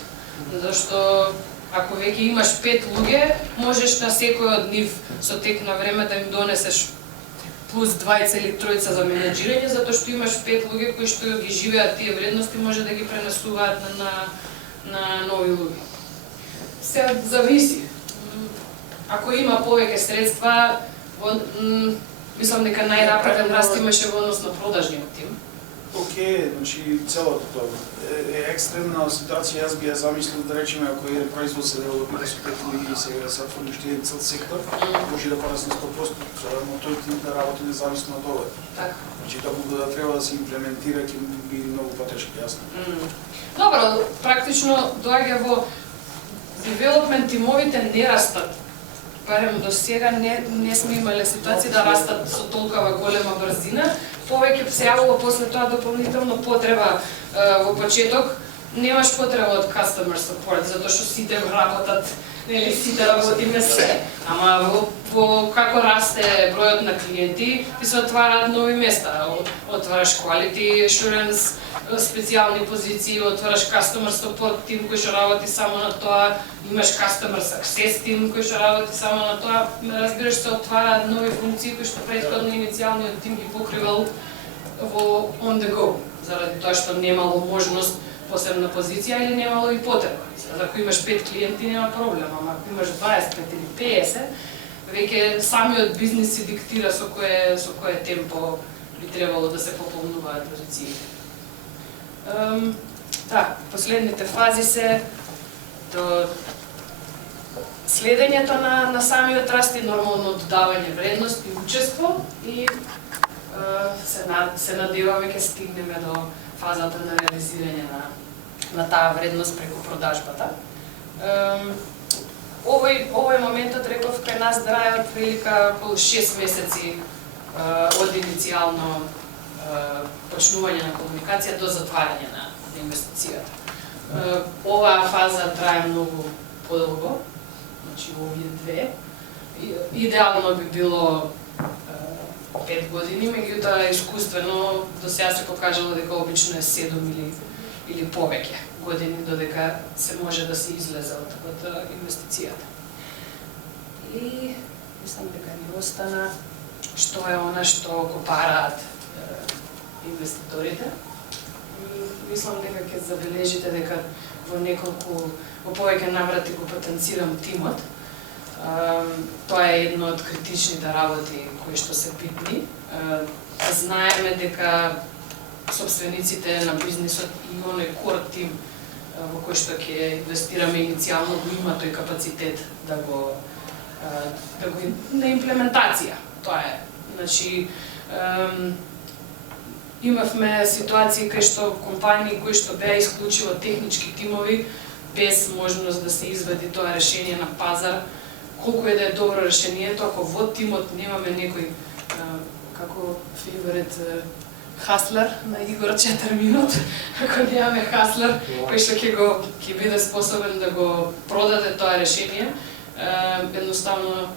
Зашто ако веќе имаш 5 луѓе, можеш на секој од нив со тек на време да им донесеш плюс 2 или 3 за менеджирање, затоа што имаш 5 луѓе кои што ги живеат тие вредности, може да ги пренесуваат на нови луѓе. Се зависи. Ако има повеќе средства, мислам дека најрапиден раст имаше во однос на продажниот тим. Океј, значи целото тоа е екстремна ситуација. Јас би ја замислил да речеме ако еден производ се девелопира со 5 луѓе и се отвори уште еден цел сектор, може да порасне 100%, но тој тим да работи независно од ова. Така. Значи тоа да треба да се имплементира ќе би многу потешко, јасно. Добро, практично доаѓа во девелопмент тимовите не растат. Барем до сега не сме имале ситуација да растат со толкова голема брзина. Повеќе се јавува после тоа дополнително потреба во почеток. Немаш потреба од customer support, затоа што сите работат, нели сите работиме се. Ама во како расте бројот на клиенти, ти се отвараат нови места. Отвараш quality assurance, специјални позиции, отвараш customer support тим кој што работи само на тоа, имаш customer success тим кој што работи само на тоа, разбираш се отвараат нови функции кои што претходно иницијалниот тим ги покривал во on the go, заради тоа што немало можност посебна позиција или немало и потреба. Ако имаш 5 клиенти нема проблем, ама ако имаш 25 или 50, веќе самиот бизнис си диктира со кое темпо би требало да се пополнуваат позициите. Последните фази се до следењето на самиот раст и нормално додавање вредност и учество и се надеваме ќе стигнеме до фазата на реализирање на таа вредност преку продажбата. Овој моментот, реков, кај нас трае од прилика околу 6 месеци од иницијално почнување на комуникација до затварање на инвестицијата. Оваа фаза трае многу подолго, значи овие две. Идеално би било 5 години, меѓутоа искуствено до сега се покажало дека обично е 7 или повеќе години додека се може да се излезе од инвестицијата. И мислам дека ни остана што е она што го бараат инвеститорите. Мислам дека ќе забележите дека во повеќе наврати го потенцирам тимот. Тоа е едно од критичните работи кои што се битни. Знаеме дека собствениците на бизнисот и оној кор тим во кој што ќе инвестираме иницијално го има тој капацитет да го на имплементација. Тоа е. Значи имавме ситуации кај што компании кои што беа исклучиво технички тимови без можност да се извади тоа решение на пазар, колку е да е добро решението, ако во тимот немаме некој како фаворит хаслер на Игор 4 минут, ако немаме хаслер кој што ќе биде способен да го продаде тоа решение, едноставно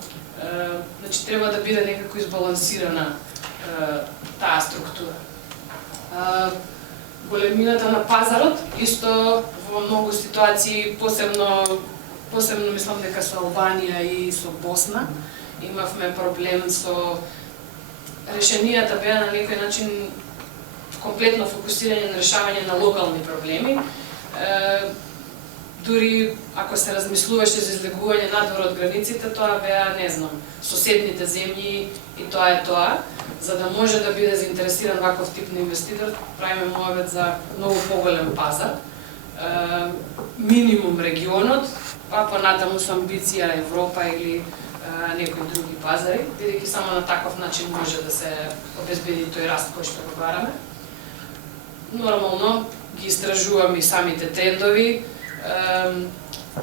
значи треба да биде некако избалансирана таа структура. Големината на пазарот исто во многу ситуации, посебно мислам дека со Албанија и со Босна имавме проблем со решенијата беа на некој начин комплетно фокусирање на решавање на локални проблеми. Дури ако се размислуваше за излегување надвор од границите, тоа беа, не знам, соседните земји и тоа е тоа. За да може да биде заинтересиран ваков тип на инвеститор, правиме муавет за многу поголем пазар, минимум регионот, па понатаму со амбиција Европа или некои други пазари, бидејќи само на таков начин може да се обезбеди тој раст кој што го бараме. Нормално ги истражуваме и самите трендови.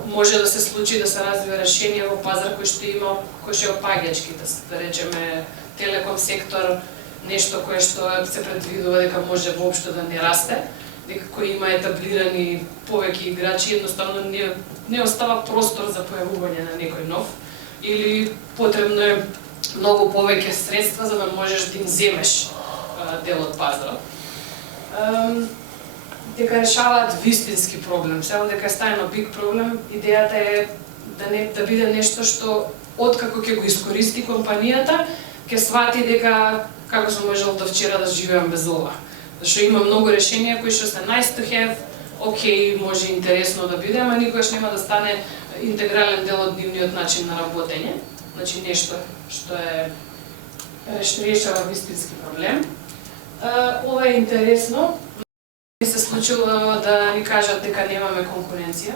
Може да се случи да се развива решение во пазар кој што има, кој што е опаѓачки, да речеме телеком сектор, нешто кое што се предвидува дека може воопшто да не расте. дека кој има етаблирани повеќе играчи, едноставно не остава простор за појавување на некој нов, или потребно е многу повеќе средства за да можеш да им земеш дел од пазарот. Дека решаваат вистински проблем, само дека е стајно биг проблем, идејата е да биде нешто што откако ќе го искористи компанијата, ќе свати дека како сум можел до вчера да живеам без ова. Зашто има многу решенија кои што се nice to have, окей, може интересно да биде, ама никогаш нема да стане интегрален дел од нивниот начин на работење. Значи нешто што решава вистински проблем. Ова е интересно. Ми се случило да ни кажат дека немаме конкуренција.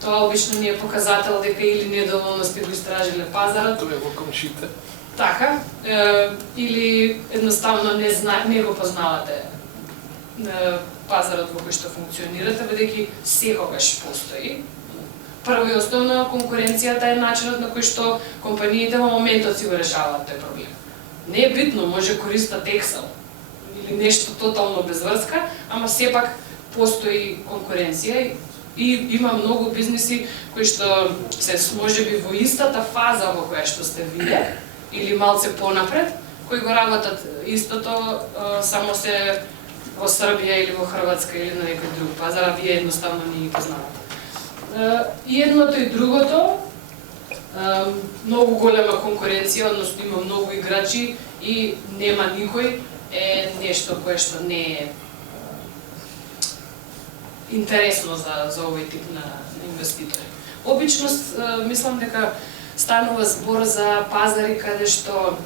Тоа обично ни е показател дека или недоволно сте го истражиле пазарот. Тоа е во комшите. Така, или едноставно не го познавате пазарот во кој што функционирате, бидејќи секогаш постои. Прво и основно конкуренцијата е начинот на кој што компаниите во моментот си го решаваат тој проблем. Не е битно, може користат Excel или нешто тотално без врска, ама сепак постои конкуренција и има многу бизниси кои што се можеби во истата фаза во која што сте вие или малце понапред, кои го работат истото, само се во Србија или во Хрватска или на некој друг пазар, а вие едноставно не ги познавате. И едното и другото, многу голема конкуренција, односно има многу играчи и нема никој, е нешто кое што не е интересно за овој тип на инвеститори. Обично мислам дека станува збор за пазари каде што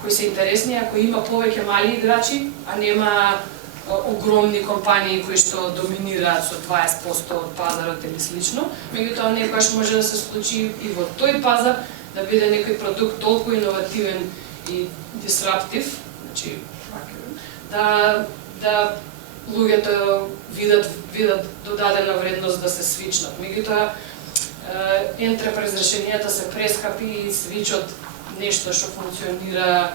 кои се интересни, ако има повеќе мали играчи, а нема огромни компании кои што доминираат со 20% од пазарот или слично, меѓутоа некогаш може да се случи и во тој пазар да биде некој продукт толку иновативен и дисраптив, значи да луѓето видат додадена вредност да се свичнат. Меѓутоа ентерпрайз решенијата се прескапи и свичот нешто што функционира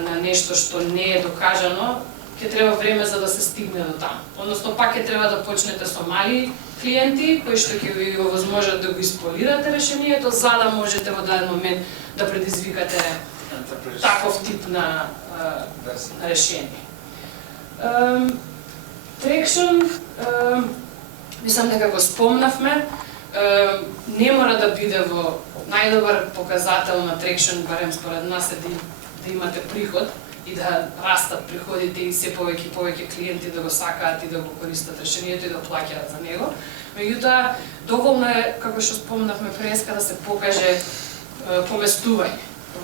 на нешто што не е докажано, ќе треба време за да се стигне до таму. Односно пак ќе треба да почнете со мали клиенти кои што ќе ви овозможат да го исполирате решението, за да можете во даден момент да предизвикате таков тип на решение. Traction, мислам дека го спомнавме, не мора да биде во најдобар показател на Traction, барем според нас е да имате приход и да растат приходите и се повеќе клиенти да го сакаат и да го користат решението и да плаќаат за него. Меѓутоа, доволно е, како што спомнавме преска, да се покаже поместување,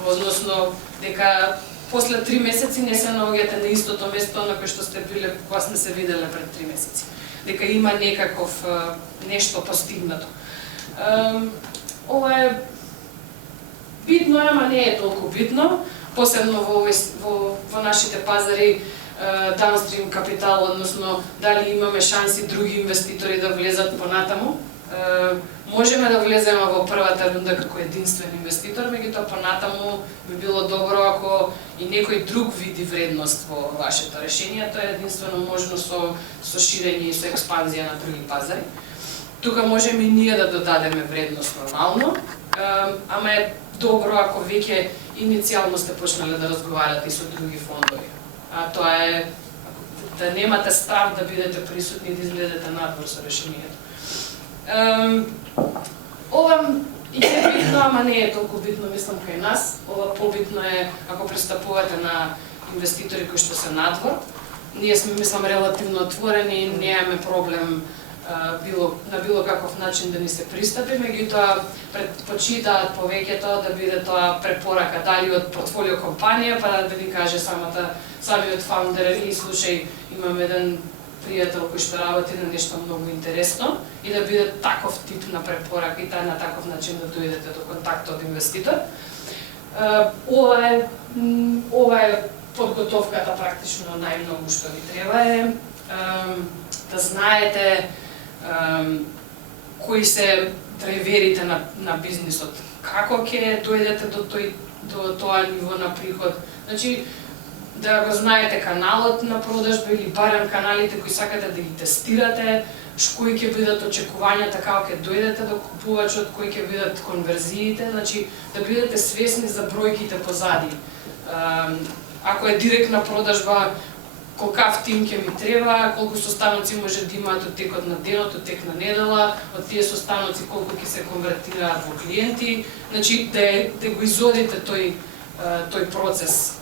односно дека после 3 месеци не се наоѓате на истото место на кое што сте биле кога сме се виделе пред 3 месеци. Дека има некаков нешто постигнато. Ова е битно, ама не е толку битно, посебно во нашите пазари даунстрим капитал, односно дали имаме шанси други инвеститори да влезат понатаму. Можеме да влеземе во првата рунда како единствен инвеститор, меѓутоа понатаму би било добро ако и некој друг види вредност во вашето решение. Тоа е единствено можно со ширење и со експанзија на други пазари. Тука можеме и ние да додадеме вредност нормално, ама е добро ако веќе иницијално сте почнале да разговарате и со други фондови. А тоа е да немате страв да бидете присутни и да излезете надвор со решението. Ова и е битно, ама не е толку битно, мислам, кај нас. Ова побитно е ако пристапувате на инвеститори кои што се надвор. Ние сме, мислам, релативно отворени и немаме проблем на било каков начин да ни се пристапи, меѓутоа предпочитаат повеќето да биде тоа препорака дали од портфолио компанија, па да ни каже самиот фаундер и слушај, имам еден пријател кој што работи на нешто многу интересно и да биде таков тип на препорака и на таков начин да дојдете до контакт од инвеститор. Ова е подготовката практично најмногу што ви треба е да знаете кои се драйверите на бизнисот, како ќе дојдете до тоа ниво на приход. Значи, да го знаете каналот на продажба или барем каналите кои сакате да ги тестирате, кои ќе бидат очекувањата како ќе дојдете до купувачот, кои ќе бидат конверзиите, значи да бидете свесни за бројките позади. Ако е директна продажба, колкав тим ќе ми треба, колку состаноци може да имаат од текот на денот, од тек на недела, од тие состаноци колку ќе се конвертираат во клиенти, значи да го изодите тој процес,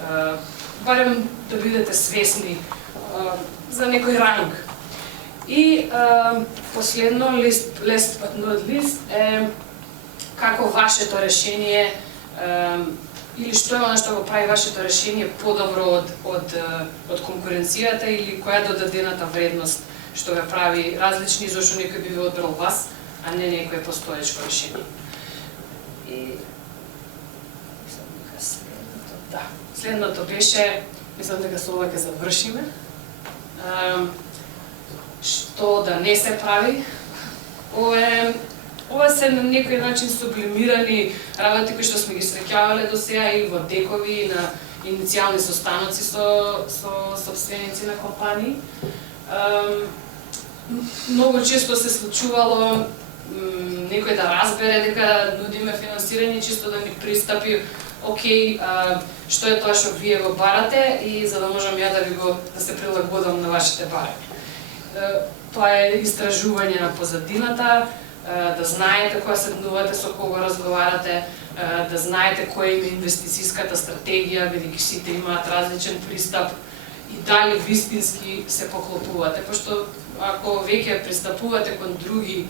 барем да бидете свесни за некој ранг. И последно, last but not least, е како вашето решение или што е она што го прави вашето решение подобро од конкуренцијата или која е додадената вредност што ве прави различни, зашто некој би ве одбрал вас, а не некој постоечко решение. И следното беше, мислам дека со ова ќе завршиме. Што да не се прави. Ова се на некој начин сублимирани работи кои што сме ги среќавале до сега и во декови и на иницијални состаноци со собственици на компании. Многу често се случувало некој да разбере дека нудиме финансирање, чисто да ни пристапи, окей, што е тоа што вие го барате и за да можам ја да се прилагодам на вашите барања. Тоа е истражување на позадината, да знаете која седнувате, со кого разговарате, да знаете која е инвестицијската стратегија, бидејќи сите имаат различен пристап и дали вистински се поклопувате, пошто ако веќе пристапувате кон други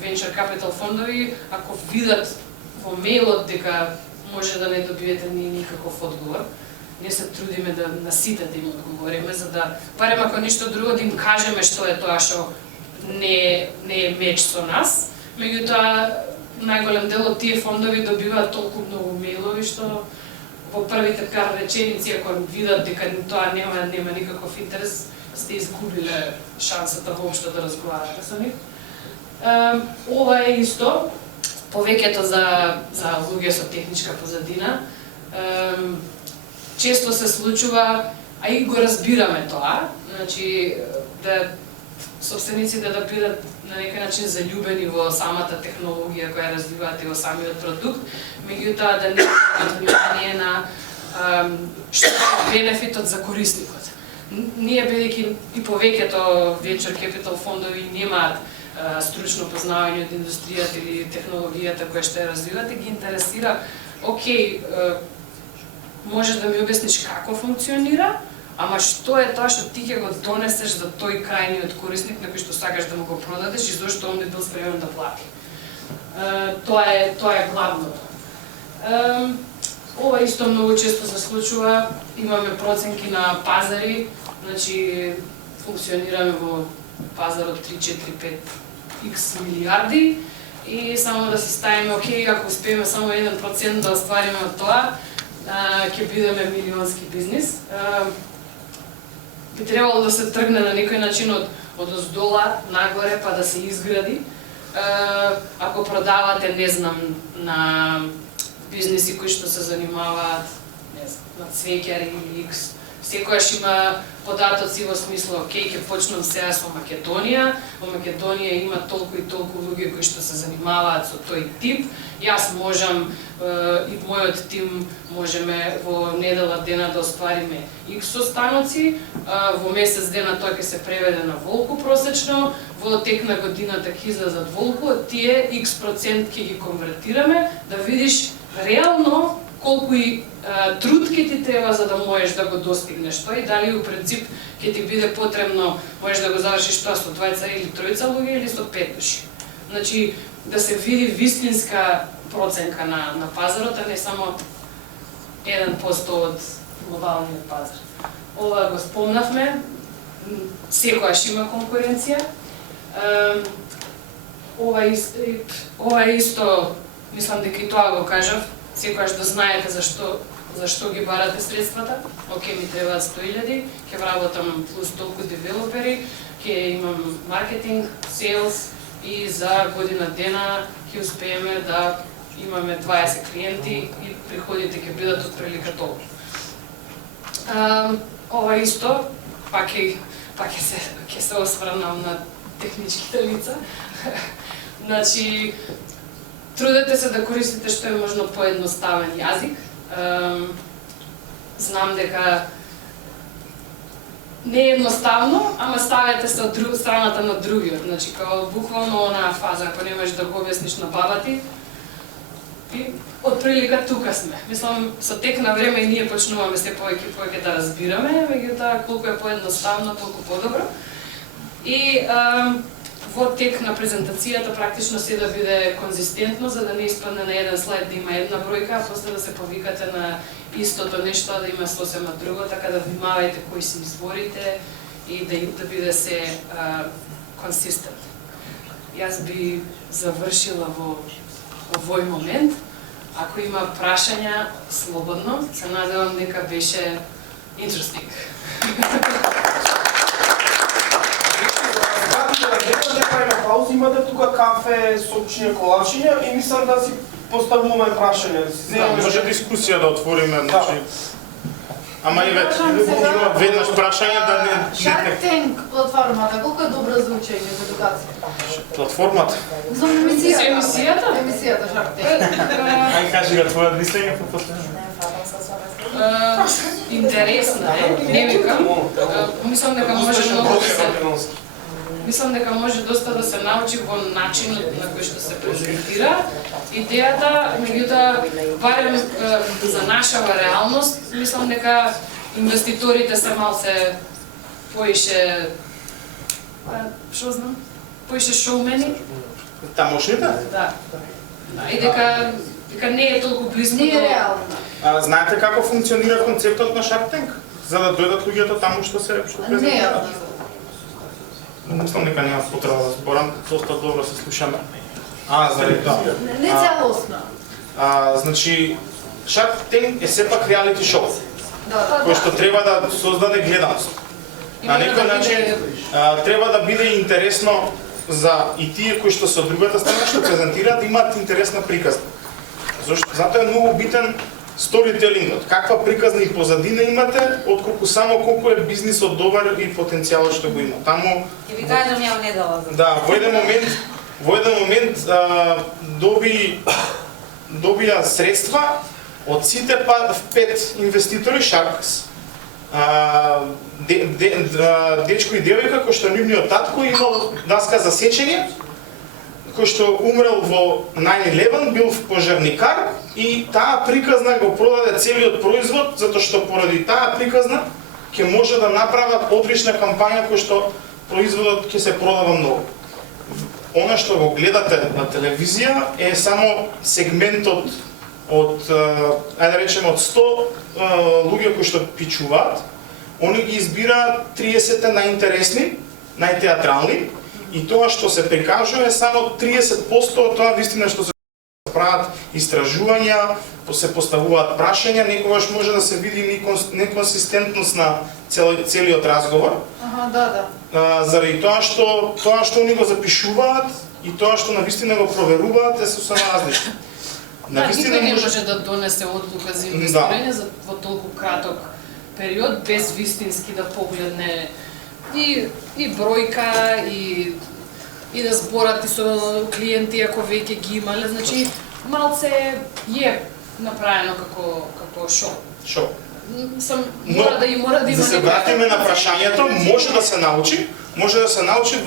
venture capital фондови, ако видат во мејлот дека може да не добиете никаков одговор, ние се трудиме да на сите да им одговориме, за да, барем ако ништо друго, да им кажеме што е тоа што не е меч со нас. Меѓутоа, најголем дел од тие фондови добиваат толку многу мејлови што во првите пар реченици, ако видат дека тоа нема никаков интерес, сте изгубиле шансата воопшто да разговарате со нив. Ова е исто, повеќето за луѓе со техничка позадина. Често се случува, а и го разбираме тоа, значи да собствениците да бидат на некој начин заљубени во самата технологија која развиваат и во самиот продукт, меѓутоа да не внимание на што е бенефитот за корисникот. Ние бидејќи и повеќето venture capital фондови немаат стручно познавање од индустријата или технологијата која што ја развивате, ги интересира, окей, може да ми објасниш како функционира, ама што е тоа што ти ќе го донесеш за тој крајниот корисник на кој што сакаш да му го продадеш и зошто он би бил спремен да плати. Тоа е главното. Ова исто многу често се случува, имаме проценки на пазари, значи функционираме во пазар од 3, 4, 5 x милиарди и само да си ставиме, окей, ако успееме само 1% да оствариме од тоа, ќе бидеме милионски бизнис. Би требало да се тргне на некој начин од оздола нагоре па да се изгради. Ако продавате, не знам, на бизниси кои што се занимаваат, не знам, на цвеќари или X, секојаш има податоци во смисло, окей, ќе почнам сега со Македонија, во Македонија има толку и толку луѓе кои што се занимаваат со тој тип, јас можам и мојот тим можеме во недела дена да оствариме X состаноци, во месец дена тоа ќе се преведе на волку просечно, во тек на годината ќе излезат волку, тие X% ќе ги конвертираме, да видиш реално колку и труд ќе ти треба за да можеш да го достигнеш тоа и дали у принцип ќе ти биде потребно, можеш да го завршиш тоа со 2 или 3 луѓе или со 5 души. Значи, да се види вистинска проценка на пазарот, а не само 1% од глобалниот пазар. Ова го спомнавме, секојаш има конкуренција. Ова исто, мислам дека и тоа го кажав, секојаш да знаете зашто ги барате средствата. Окей, ми требаат 100.000, ќе вработам плюс толку девелопери, ќе имам маркетинг, селс и за година дена ќе успееме да имаме 20 клиенти и приходите ќе бидат од прилика толку. Ова исто, пак ќе се осврнам на техничките лица. Значи, трудете се да користите што е можно поедноставен јазик. Знам дека не е едноставно, ама ставете се од страната на другиот. Значи, као буквално онаа фаза, ако не можеш да го објасниш на баба ти, и отприлика тука сме. Мислам, со тек на време и ние почнуваме се повеќе и повеќе да разбираме, меѓутоа колку е поедноставно, толку подобро. И во тек на презентацијата практично се да биде конзистентно, за да не испадне на еден слайд да има една бројка, а после да се повикате на истото нешто, да има сосема друго, така да внимавајте кои се изворите и да биде се консистент. Јас би завршила во овој момент. Ако има прашања, слободно, се надевам дека беше interesting. Да правиме пауза, имате тука кафе, сопчиња, колачиња и мислам да си поставуваме прашања. Да, може дискусија да отвориме, значи. Ама и има веднаш прашање да не... Shark Tank платформата, колку е добра за учење, за едукација? Платформата? За емисијата. Емисијата? Емисијата Shark Tank. Ај кажи го твојот мислење по после. Интересна е, не викам. Мислам дека може многу да се... Мислам дека може доста да се научи во начинот на кој што се презентира идејата, меѓутоа барем за нашава реалност, мислам дека инвеститорите се малце поише што знам, поише шоумени. Тамошните? Да. И дека не е толку близко Не е до... реално. Знаете како функционира концептот на Shark Tank? За да дојдат луѓето таму што се презентираат? Мислам дека нема потреба да зборам, доста добро се слушаме. Заради тоа. Не целосно. Значи, Shark Tank е сепак реалити шоу, кој што треба да создаде гледаност. На некој начин треба да биде интересно за и тие кои што се од другата страна што презентираат да имаат интересна приказна. Затоа е многу битен сторителингот, каква приказна и позадина имате, отколку само колку е бизнисот добар и потенцијалот што го има. Таму И ви кажам, ја не дала за. да, во еден момент добија средства од сите 5 инвеститори Sharks. Дечко и девојка кој што нивниот татко имал даска за сечење, кој што умрел во 9/11, бил пожарникар и таа приказна го продаде целиот производ, затоа што поради таа приказна ќе може да направат одлична кампања кој што производот ќе се продава многу. Она што го гледате на телевизија е само сегментот од, ајде да речеме, од 100 луѓе кои што пичуваат, они ги избираат 30 најинтересни, најтеатрални, и тоа што се прикажува е само 30% од тоа вистина што се прават истражувања, се поставуваат прашања, некогаш може да се види неконсистентност на целиот разговор. Да. Заради тоа што они го запишуваат и тоа што навистина го проверуваат е сосема различно. Никој не може да донесе одлука за инвестирање во толку краток период без вистински да погледне и бројка и да зборат и со клиенти ако веќе ги имале, значи малце е направено како шоу. Мора да има да се вратиме на прашањето, може да се научи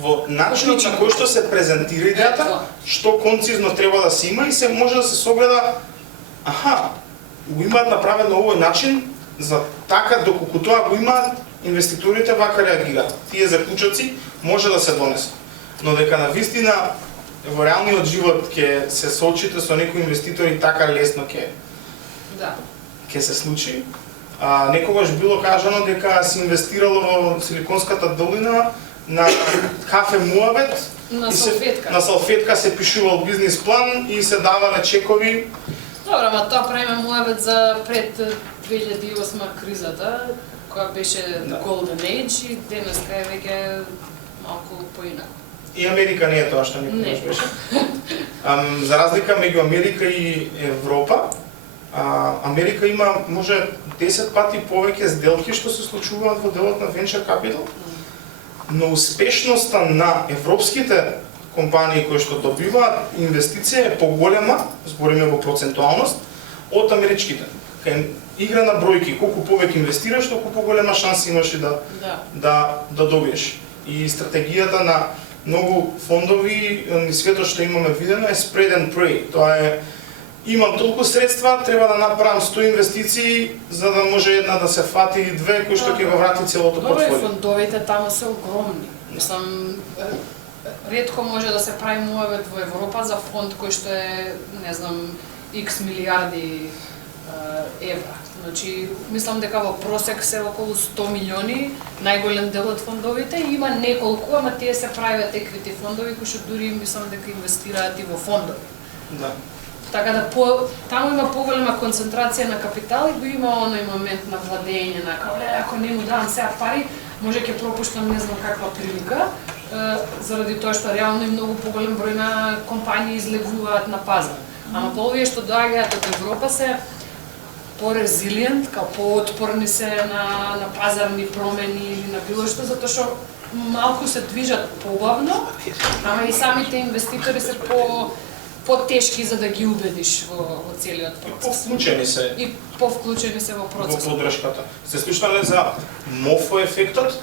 во начинот на кој што се презентира идејата, што концизно треба да се има и се може да се согледа го имаат направено овој начин, за така доколку тоа го имаат, инвеститорите вака реагираат. Тие заклучоци може да се донесат. Но дека на вистина во реалниот живот ќе се соочите со некои инвеститори така лесно ќе се случи. Некогаш било кажано дека се инвестирало во Силиконската долина на кафе муабет, на салфетка се пишувал бизнис план и се давале чекови. Добро, ама тоа правиме муабет за пред 2008 кризата, која беше Golden Age и денеска е веќе малку поинаку. И Америка не е тоа што никогаш беше. За разлика меѓу Америка и Европа, Америка има може 10 пати повеќе сделки што се случуваат во делот на venture capital, но успешноста на европските компании кои што добиваат инвестиција е поголема, збориме во процентуалност, од америчките. Кај игра на бројки, колку повеќе инвестираш, толку поголема шанса имаш и да добиеш. И стратегијата на многу фондови и светот што имаме видено е spread and pray. Тоа е имам толку средства, треба да направам 100 инвестиции за да може една да се фати и две кои што ќе го врати целото портфолио. Добро, фондовите таму се огромни. Мислам, ретко може да се прави муавет во Европа за фонд кој што е, не знам, X милиарди евра. Значи, мислам дека во просек се околу 100 милиони, најголем дел од фондовите, и има неколку, ама тие се прават еквити фондови кои што дури мислам дека инвестираат и во фондови. Да. Така да таму има поголема концентрација на капитал и го има оној момент на владење на ако не му дам сега пари, може ќе пропуштам не знам каква прилика, заради тоа што реално и многу поголем број на компании излегуваат на пазар. Ама овие што доаѓаат од Европа се по-резилиент, као по-отпорни се на пазарни промени или на било што, затоа што малку се движат побавно, ама и самите инвеститори се по-тешки за да ги убедиш во целиот процес. Повклучени се. И повклучени се во процесот. Во подршката. Сте слушнале за MOFO ефектот,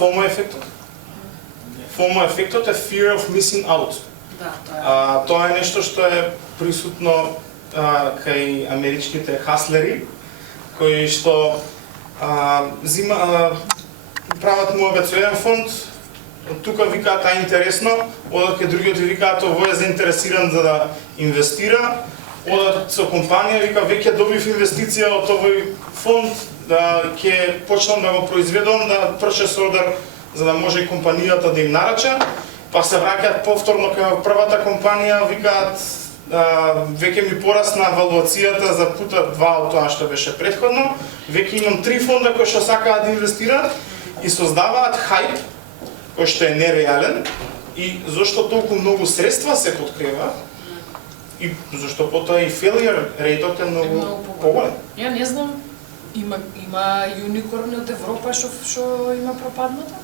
FOMO ефектот? FOMO ефектот е fear of missing out. Да, тоа е нешто што е присутно кај америчките хаслери, кои што прават муабет со еден фонд, тука викаат интересно, одат кај другиот и викаат овој е заинтересиран за да инвестира, одат со компанија, вика веќе добив инвестиција од овој фонд, ќе почнам да го произведам, да purchase order за да може и компанијата да им нарача, па се враќаат повторно кај првата компанија, викаат веќе ми порасна валуацијата за пута 2 од тоа што беше претходно, веќе имам 3 фонда кои што сакаат да инвестираат и создаваат хајп кој што е нереален и зашто толку многу средства се подкрива и зашто потоа и failure рейтот е многу поголем. Ја не знам, има юникорни од Европа што има пропаднато?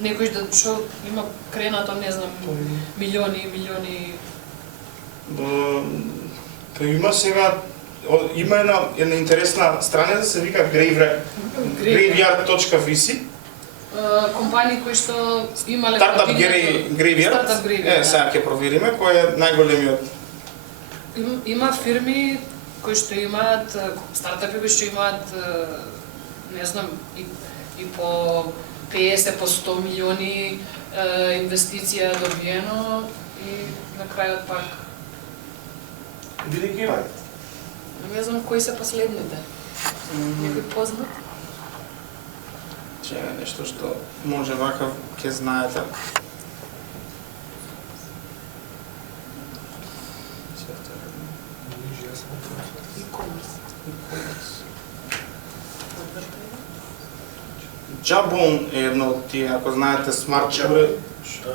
Некој што има кренато, не знам, милиони и милиони. Има сега има една интересна страница се вика graveyard.vc. Компании кои што имале Startup Graveyard. Сега ќе провериме кој е најголемиот. Има фирми кои што имаат стартапи кои што имаат не знам и по 50 по 100 милиони инвестиција добиено и на крајот пак Бидејќи не знам кои се последните. Некој познат? Че е нешто што може вака ќе знаете. Jawbone е едно од тие, ако знаете, смарт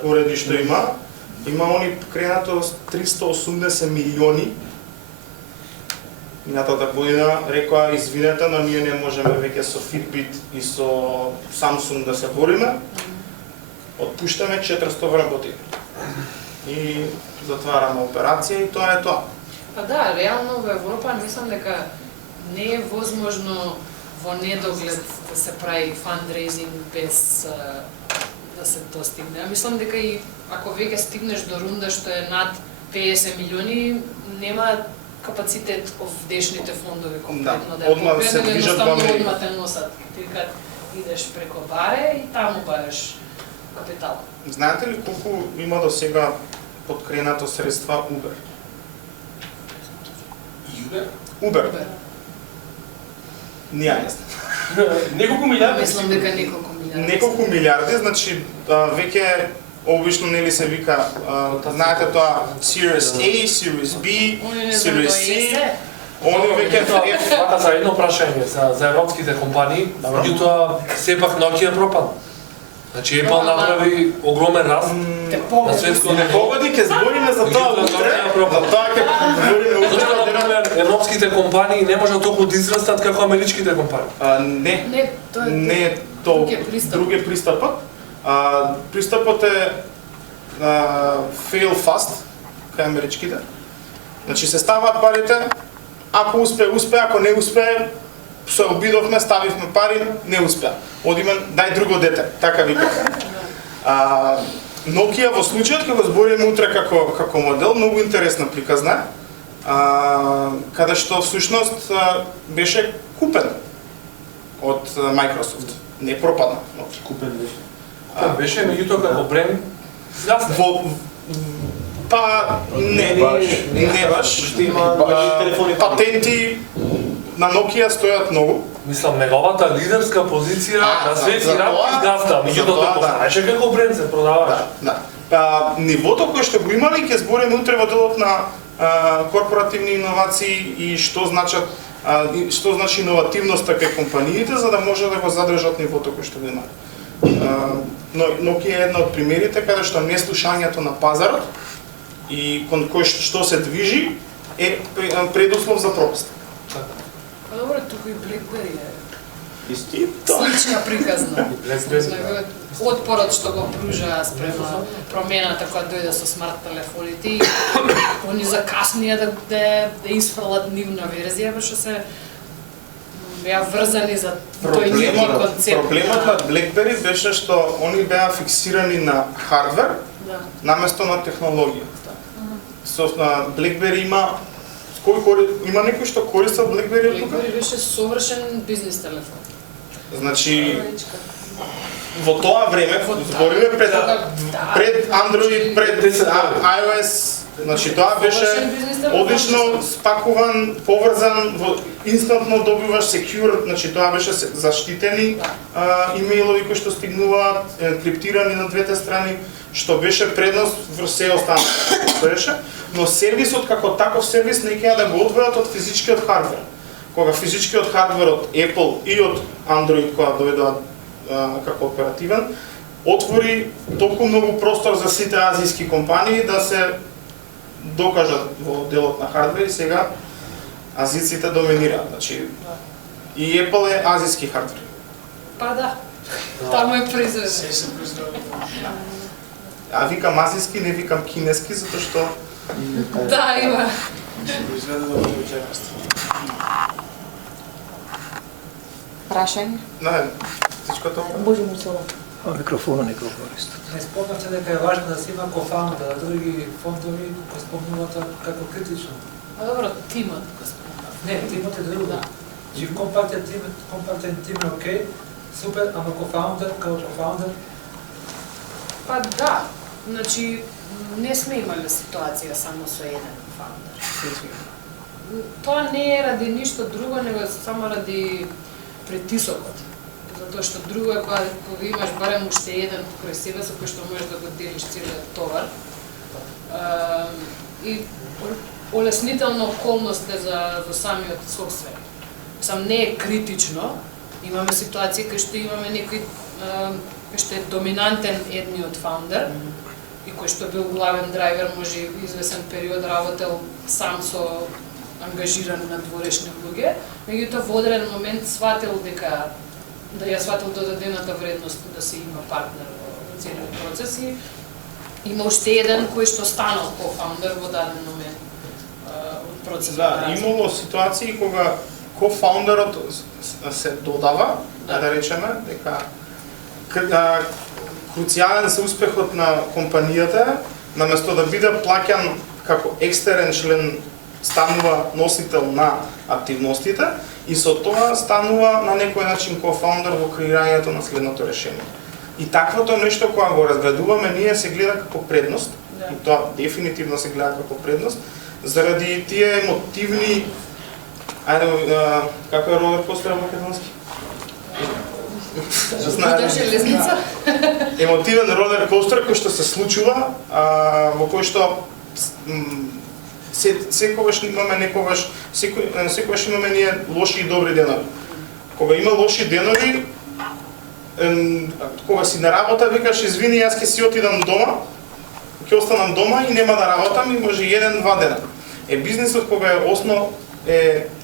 уреди што има. Има они кренато 380 милиони. Минатата година рекоа извинете, но ние не можеме веќе со Fitbit и со Samsung да се бориме. Отпуштаме 400 вработи. И затвараме операција и тоа е тоа. Па да, реално во Европа мислам дека не е возможно во недоглед да се прави фандрейзинг без да се достигне. Мислам дека и ако веќе стигнеш до рунда што е над 50 милиони, нема капацитет од дешните фондови конкретно да одма се движат во Америка. Одма те носат. Ти кад идеш преко баре и таму бараш капитал. Знаете ли колку има до сега подкренато средства Uber? Uber? Не ја знам. неколку милиарди. Мислам дека неколку милиарди. Неколку милиарди, значи веќе обично нели се вика, знаете тоа Series A, Series B, Series C. Они веќе Вака за едно прашање за европските компании, меѓутоа сепак Nokia пропадна. Значи Apple направи огромен раст на светско не ниво. погоди ќе збориме за тоа утре. За тоа ќе збориме утре. Зашто например европските компании не можат толку да израстат како америчките компании. Не, Не, тоа е не е то друг е пристап. друг е пристапот. Пристапот е fail fast кај америчките. Значи се ставаат парите, ако успе, ако не успее, се обидовме, ставивме пари, не успеа. Одиме, дај друго дете, така вика. Nokia во случајот кога збориме утре како модел, многу интересна приказна, каде што всушност беше купен од Microsoft. Не пропадна. Купен беше. Беше меѓутоа како бренд згасна. Па не баш. Што има телефони. Патенти на Nokia стојат многу. Мислам, неговата лидерска позиција на светски за рап тоа- изгаста, за меѓутоа тоа, тој постоеше како бренд се продаваше. Да. Нивото кое што го имали ќе збориме утре во делот на корпоративни иновации и што значат што значи иновативноста кај компаниите за да може да го задржат нивото кое што го имаат. Но Nokia е една од примерите каде што неслушањето на пазарот и кон кој што се движи е предуслов за пропаст. Па добро, туку и BlackBerry е Исти? слична приказна. Отпорот што го пружа спрема промената која дојде со смарт телефоните и они закаснија да исфрлат нивна верзија, што се беа врзани за тој нивни концепт. Проблемот на BlackBerry беше што они беа фиксирани на хардвер Да. наместо на технологија. Со BlackBerry има некој што користат BlackBerry од тука? BlackBerry беше совршен бизнес телефон. Значи во тоа време, збориме пред Android, пред iOS, значи тоа беше одлично спакуван, поврзан, инстантно добиваш secure, значи тоа беше заштитени имејлови кои што стигнуваат, криптирани на двете страни, што беше предност врз се останало постоеше, но сервисот како таков сервис не ќе да го одвојат од физичкиот хардвер. Кога физичкиот хардвер од Apple и од Android која дојдоа како оперативен, отвори толку многу простор за сите азијски компании да се докажат во делот на хардвер и сега азијците доминираат. Значи и Apple е азијски хардвер. Па да. Таму е произведен. Се се произведува. А викам азијски, не викам кинески, затоа што Да, има. Се произведува во Буџерност. Прашање? не, всичко тоа. Боже Мусола. Микрофона не го користат. Не спомнавте дека е важно да се има кофаундер, а други фондови го спомнуваат како критично. А добро, тимот го спомнав. Не, тимот е друго. Жив компактен тим е окей, супер, ама кофаундер, како кофаундер, Па да, значи не сме имале ситуација само со еден фаундер. Тоа не е ради ништо друго, него само ради притисокот. Затоа што друго е кога имаш барем уште еден покрај себе со кој што можеш да го делиш целиот товар. И олеснителна околност е за самиот софтвер. Сам не е критично, имаме ситуации кај што имаме некој кој што е доминантен едниот фаундер и кој што бил главен драйвер, може извесен период работел сам со ангажирани надворешни луѓе, меѓутоа во одреден момент сватил дека да ја сватил додадената вредност да се има партнер во целиот процес и има уште еден кој што станал кофаундер во даден момент од процесот. Да, имало ситуации кога кофаундерот се додава, да речеме, дека круцијален за успехот на компанијата, наместо да биде плаќан како екстерен член, станува носител на активностите и со тоа станува на некој начин кофаундер во креирањето на следното решение. И таквото нешто кога го разгледуваме, ние се гледа како предност, и тоа дефинитивно се гледа како предност, заради тие емотивни, како е ролер костер во македонски? железница. Емотивен ролер костер кој што се случува, во кој што секогаш имаме секогаш имаме ние лоши и добри денови. Кога има лоши денови, кога си на работа, викаш извини, јас ќе си отидам дома, ќе останам дома и нема да работам и може 1-2 дена. Бизнисот кога е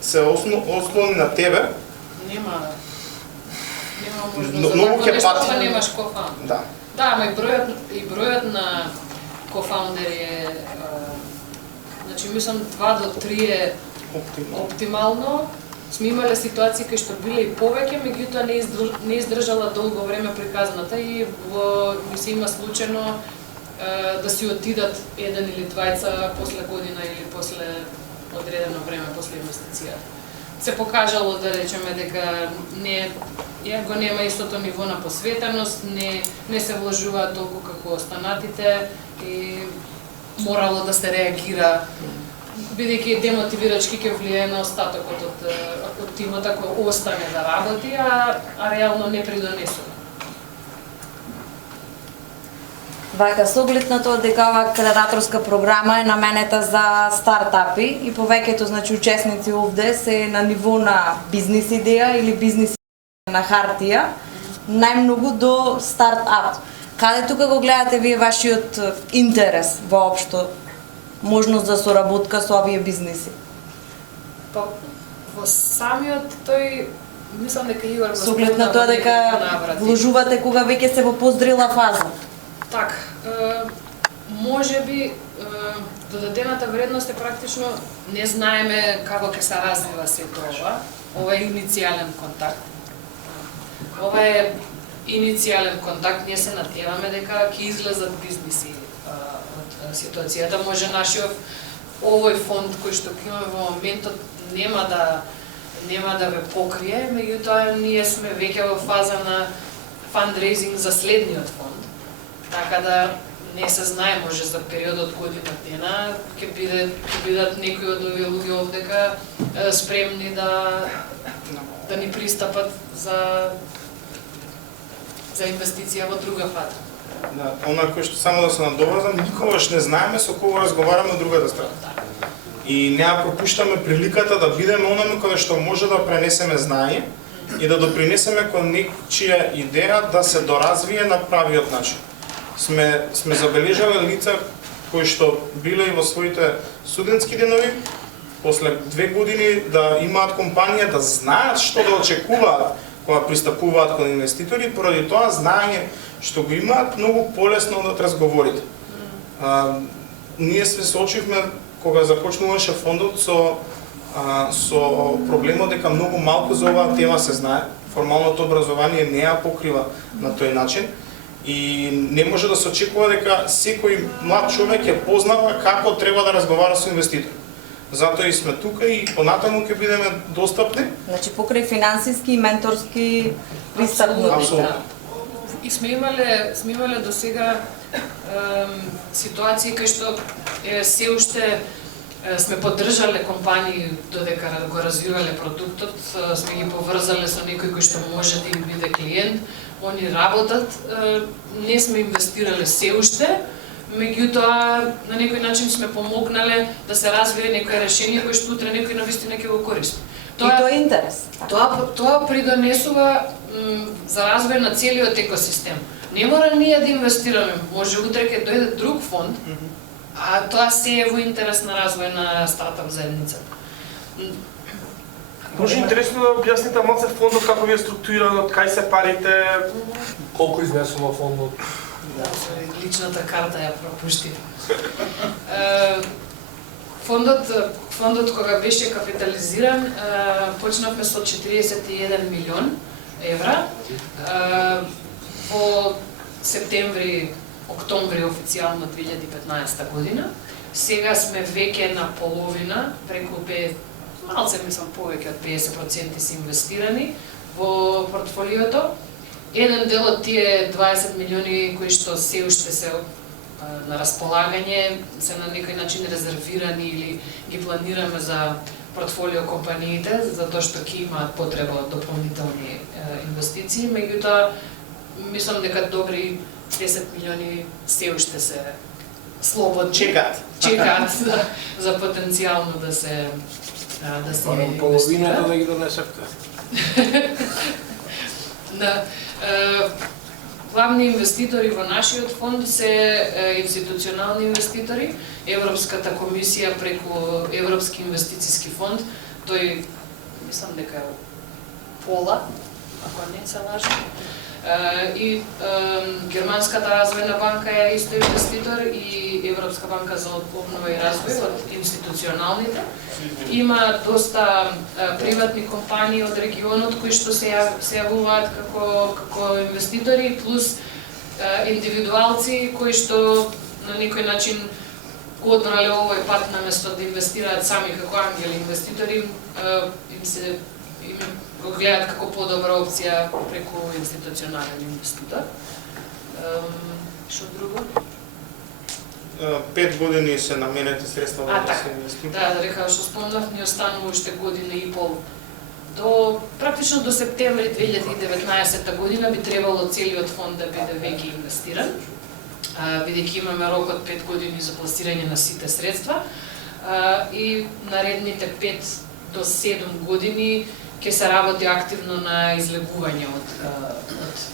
се ослони на тебе. Нема Многу можност ќе за пати. такво немаш кофаундер. Да. Да, ама и бројот на кофаундери е, значи мислам 2 до 3 е оптимално. Сме имале ситуации кај што биле и повеќе, меѓутоа не издржала долго време приказната и ми се има случајно да си отидат еден или двајца после година или после одредено време после инвестицијата. Се покажало да речеме дека го нема истото ниво на посветеност, не се вложуваат толку како останатите и морало да се реагира, бидејќи демотивирачки ќе влијае на остатокот од тимот ако остане да работи, а реално не придонесува. Вака, со оглед на тоа дека оваа акселераторска програма е наменета за стартапи и повеќето значи учесници овде се на ниво на бизнис идеја или бизнис на хартија, најмногу до стартап. Каде тука го гледате вие вашиот интерес воопшто, можност за соработка со овие бизниси? Па, во самиот тој, мислам дека Игор го Со оглед на тоа дека вложувате кога веќе се во поздрила фаза. Так, може би до дадената вредност е практично не знаеме како ќе се развива сето ова. Ова е иницијален контакт. Ова е иницијален контакт, ние се надеваме дека ќе излезат бизниси од ситуацијата. Може нашиот овој фонд кој што имаме во моментот нема да ве покрие, меѓутоа ние сме веќе во фаза на фандрейзинг за следниот фонд. Така да не се знае, може за периодот година дена ќе бидат некои од овие луѓе овдека спремни да ни пристапат за инвестиција во друга фаза. Да, она кој што само да се надоврзам, никогаш не знаеме со кого разговараме од другата страна. И неа пропуштаме приликата да бидеме онаме каде што може да пренесеме знание и да допринесеме кон нечија идеја да се доразвие на правиот начин. Сме забележале лица кои што биле и во своите студентски денови, после 2 години да имаат компанија, да знаат што да очекуваат кога пристапуваат кон инвеститори, поради тоа знаење што го имаат многу полесно да разговорите. Ние се соочивме кога започнуваше фондот со проблемот дека многу малку за оваа тема се знае. Формалното образование не ја покрива на тој начин. И не може да се очекува дека секој млад човек ќе познава како треба да разговара со инвеститор. Затоа и сме тука и понатаму ќе бидеме достапни. Значи покрај финансиски и менторски пристапнути. Апсолутно. И сме имале до сега ситуации кај што се уште сме поддржале компании додека го развивале продуктот, сме ги поврзале со некој кој што може да им биде клиент, они работат, не сме инвестирале се уште, меѓутоа на некој начин сме помогнале да се развие некој решение кој што утре некој навистина ќе го користи. И тоа е интерес. Тоа придонесува за развој на целиот екосистем. Не мора ние да инвестираме, може утре ќе дојде друг фонд, а тоа се е во интерес на развој на стартап заедницата. Може интересно да објасните малце фондот како ви е структуриран, од кај се парите? Колку изнесува фондот? Личната карта ја пропушти. Фондот кога беше капитализиран, почнавме со 41 милион евра. Во септември, октомври официјално 2015 година. Сега сме веќе на половина, преку малце мислам повеќе од 50% се инвестирани во портфолиото. Еден дел од тие 20 милиони кои што се уште се на располагање, се на некој начин резервирани или ги планираме за портфолио компаниите, затоа што ќе имаат потреба од дополнителни инвестиции, меѓутоа мислам дека добри 10 милиони се уште се слободни. Чекаат за потенцијално да се половината да ги донесете. Главни инвеститори во нашиот фонд се институционални инвеститори, Европската комисија преку Европски инвестициски фонд тој мислам дека е пола, ако не се лажам. И Германската развојна банка е исто инвеститор и Европска банка за обнова и развој од институционалните. Има доста приватни компании од регионот кои што се јавуваат како инвеститори, плюс индивидуалци кои што на некој начин го одбрале овој пат наместо да инвестираат сами како ангели инвеститори, им го гледаат како подобра опција преку институционален инвеститор. Што друго? 5 години се наменети средства да се инвестира. Да, река што спомнав, ни останува уште година и пол. Практично до септември 2019 година би требало целиот фонд да биде веќе инвестиран, бидејќи имаме рок од 5 години за пласирање на сите средства и наредните 5 до 7 години ќе се работи активно на излегување од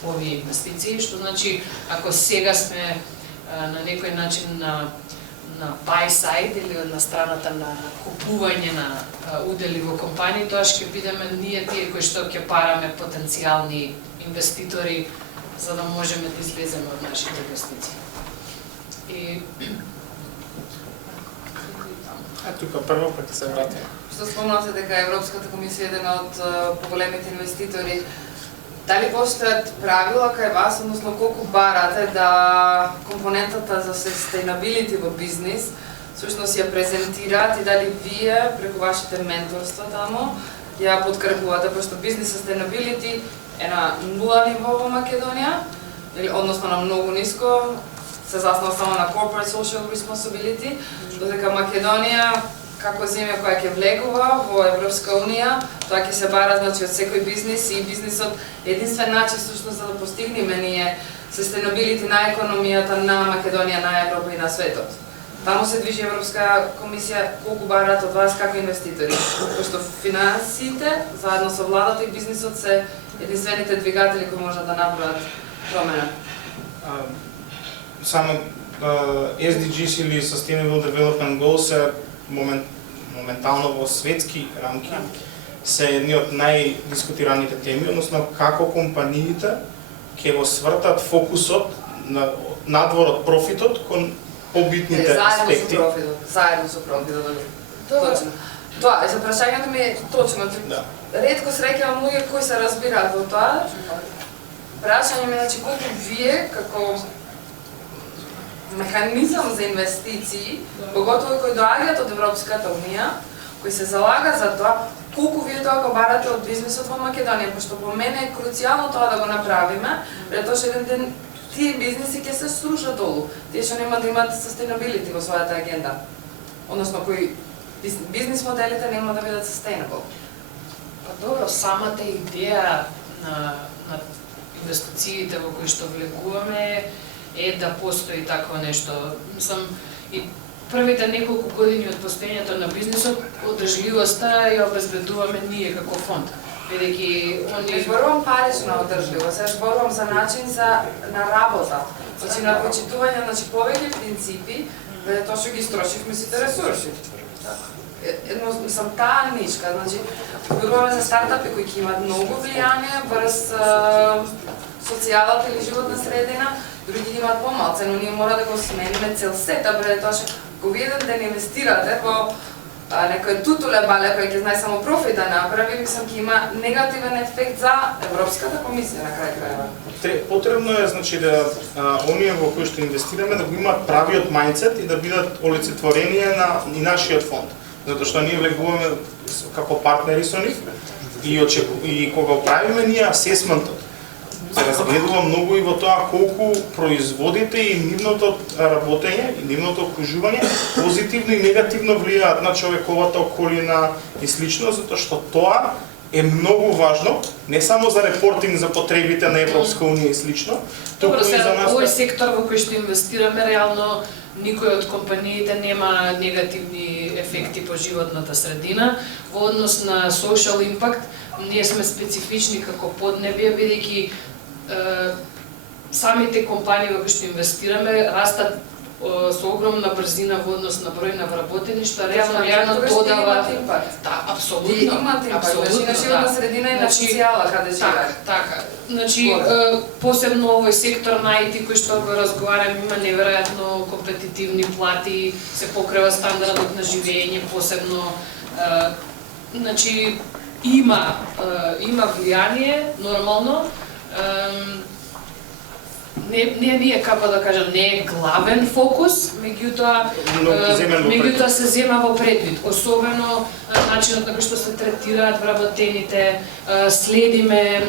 овие инвестиции, што значи ако сега сме на некој начин на buy side или на страната на купување на удели во компании, тоа ќе бидеме ние тие кои што ќе параме потенцијални инвеститори за да можеме да излеземе од нашите инвестиции. И тука прво па ќе се вратиме. Што спомнавте дека Европската комисија е еден од поголемите инвеститори, дали постојат правила кај вас, односно колку барате да компонентата за sustainability во бизнис всушност ја презентираат и дали вие преку вашите менторства тамо ја подкрепувате, пошто бизнес sustainability е на 0 ниво во Македонија, или односно на многу ниско, се заснова само на corporate social responsibility, додека Македонија како земја која ќе влегува во Европска унија, тоа ќе се бара значи од секој бизнис и бизнисот единствен начин всушност за да постигнеме ние sustainability на економијата на Македонија, на Европа и на светот. Таму се движи Европска комисија, колку барат од вас како инвеститори, пошто финансите заедно со владата и бизнисот се единствените двигатели кои можат да направат промена. Само SDGs или Sustainable Development Goals се моментално во светски рамки се едни од најдискутираните теми, односно како компаниите ќе го свртат фокусот надвор од профитот кон побитните аспекти. Заедно со профитот. Точно. Тоа, за прашањето ми е точно. Ретко среќавам луѓе кои се разбираат во тоа. Прашање ми е, значи, колку вие, како механизам за инвестиции, поготово кои доаѓаат од Европската унија, кои се залагат за тоа, колку вие тоа го барате од бизнисот во Македонија, пошто по мене е круцијално тоа да го направиме, претоа што еден ден тие бизниси ќе се срушат долу, тие што нема да имат sustainability во својата агенда. Односно, кои бизнис моделите нема да бидат sustainable. Па добро, самата идеја на инвестициите во кои што влегуваме е да постои такво нешто. Мислам, и првите неколку години од постоењето на бизнисот, одржливоста ја обезбедуваме ние како фонд. Бидејќи Не зборувам парична одржливост, ја зборувам за начин на работа. Значи на почитување, значи повеќе принципи, тоа што ги строшивме сите ресурси. Мислам, таа нишка, значи, зборуваме за стартапи кои ќе имат многу влијание врз социјалната или животна средина, други имаат помалце, но ние мора да го смениме цел сета, тоа што го виден да не инвестирате во некој тутуле бале кој ќе знае само профит да направи, мислам ќе има негативен ефект за Европската комисија на крај крајава. Потребно е значи да оние во кои што инвестираме да го имаат правиот мајндсет и да бидат олицетворение на и нашиот фонд. Затоа што ние влегуваме како партнери со нив и кога правиме ние асесментот се разгледува многу и во тоа колку производите и нивното работење и нивното окружување позитивно и негативно влијаат на човековата околина и слично, затоа што тоа е многу важно, не само за репортинг за потребите на Европска унија и слично, туку и за нас. Овој сектор во кој што инвестираме реално никој од компаниите нема негативни ефекти по животната средина. Во однос на social impact, ние сме специфични како поднебие, бидејќи самите компании во кои што инвестираме растат со огромна брзина во однос на број на вработени, што реално тогаш додава имате импакт. Да, апсолутно. Имате импакт, значи на животна средина и на социјала каде живеат. Така. Значи посебно овој сектор на IT кој што го разговарам има неверојатно компетитивни плати, се покрива стандардот на живење, посебно значи има влијание нормално. Не е како да кажам, не е главен фокус, меѓутоа се зема во предвид, особено начинот на кој што се третираат вработените, следиме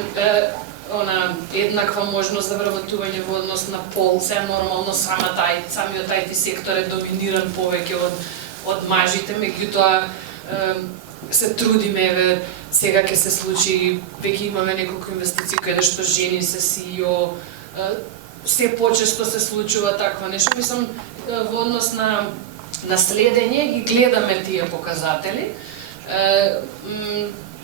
еднаква можност за вработување во однос на пол, се нормално самиот IT сектор е доминиран повеќе од мажите, меѓутоа се трудиме, сега ќе се случи, веќе имаме неколку инвестиции каде што жени се CEO, се почесто се случува такво нешто. Мислам, во однос на следење ги гледаме тие показатели.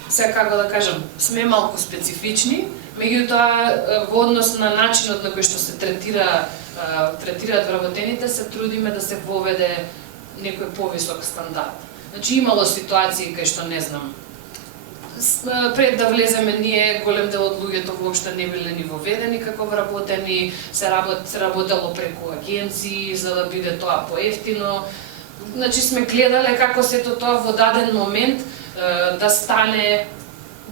Сега како да кажам, сме малку специфични, меѓутоа во однос на начинот на кој што се третираат вработените, се трудиме да се воведе некој повисок стандард. Значи имало ситуации кај што не знам, пред да влеземе ние, голем дел од луѓето воопшто не биле ни воведени како вработени, се работело преку агенции за да биде тоа поевтино. Значи сме гледале како сето тоа во даден момент да стане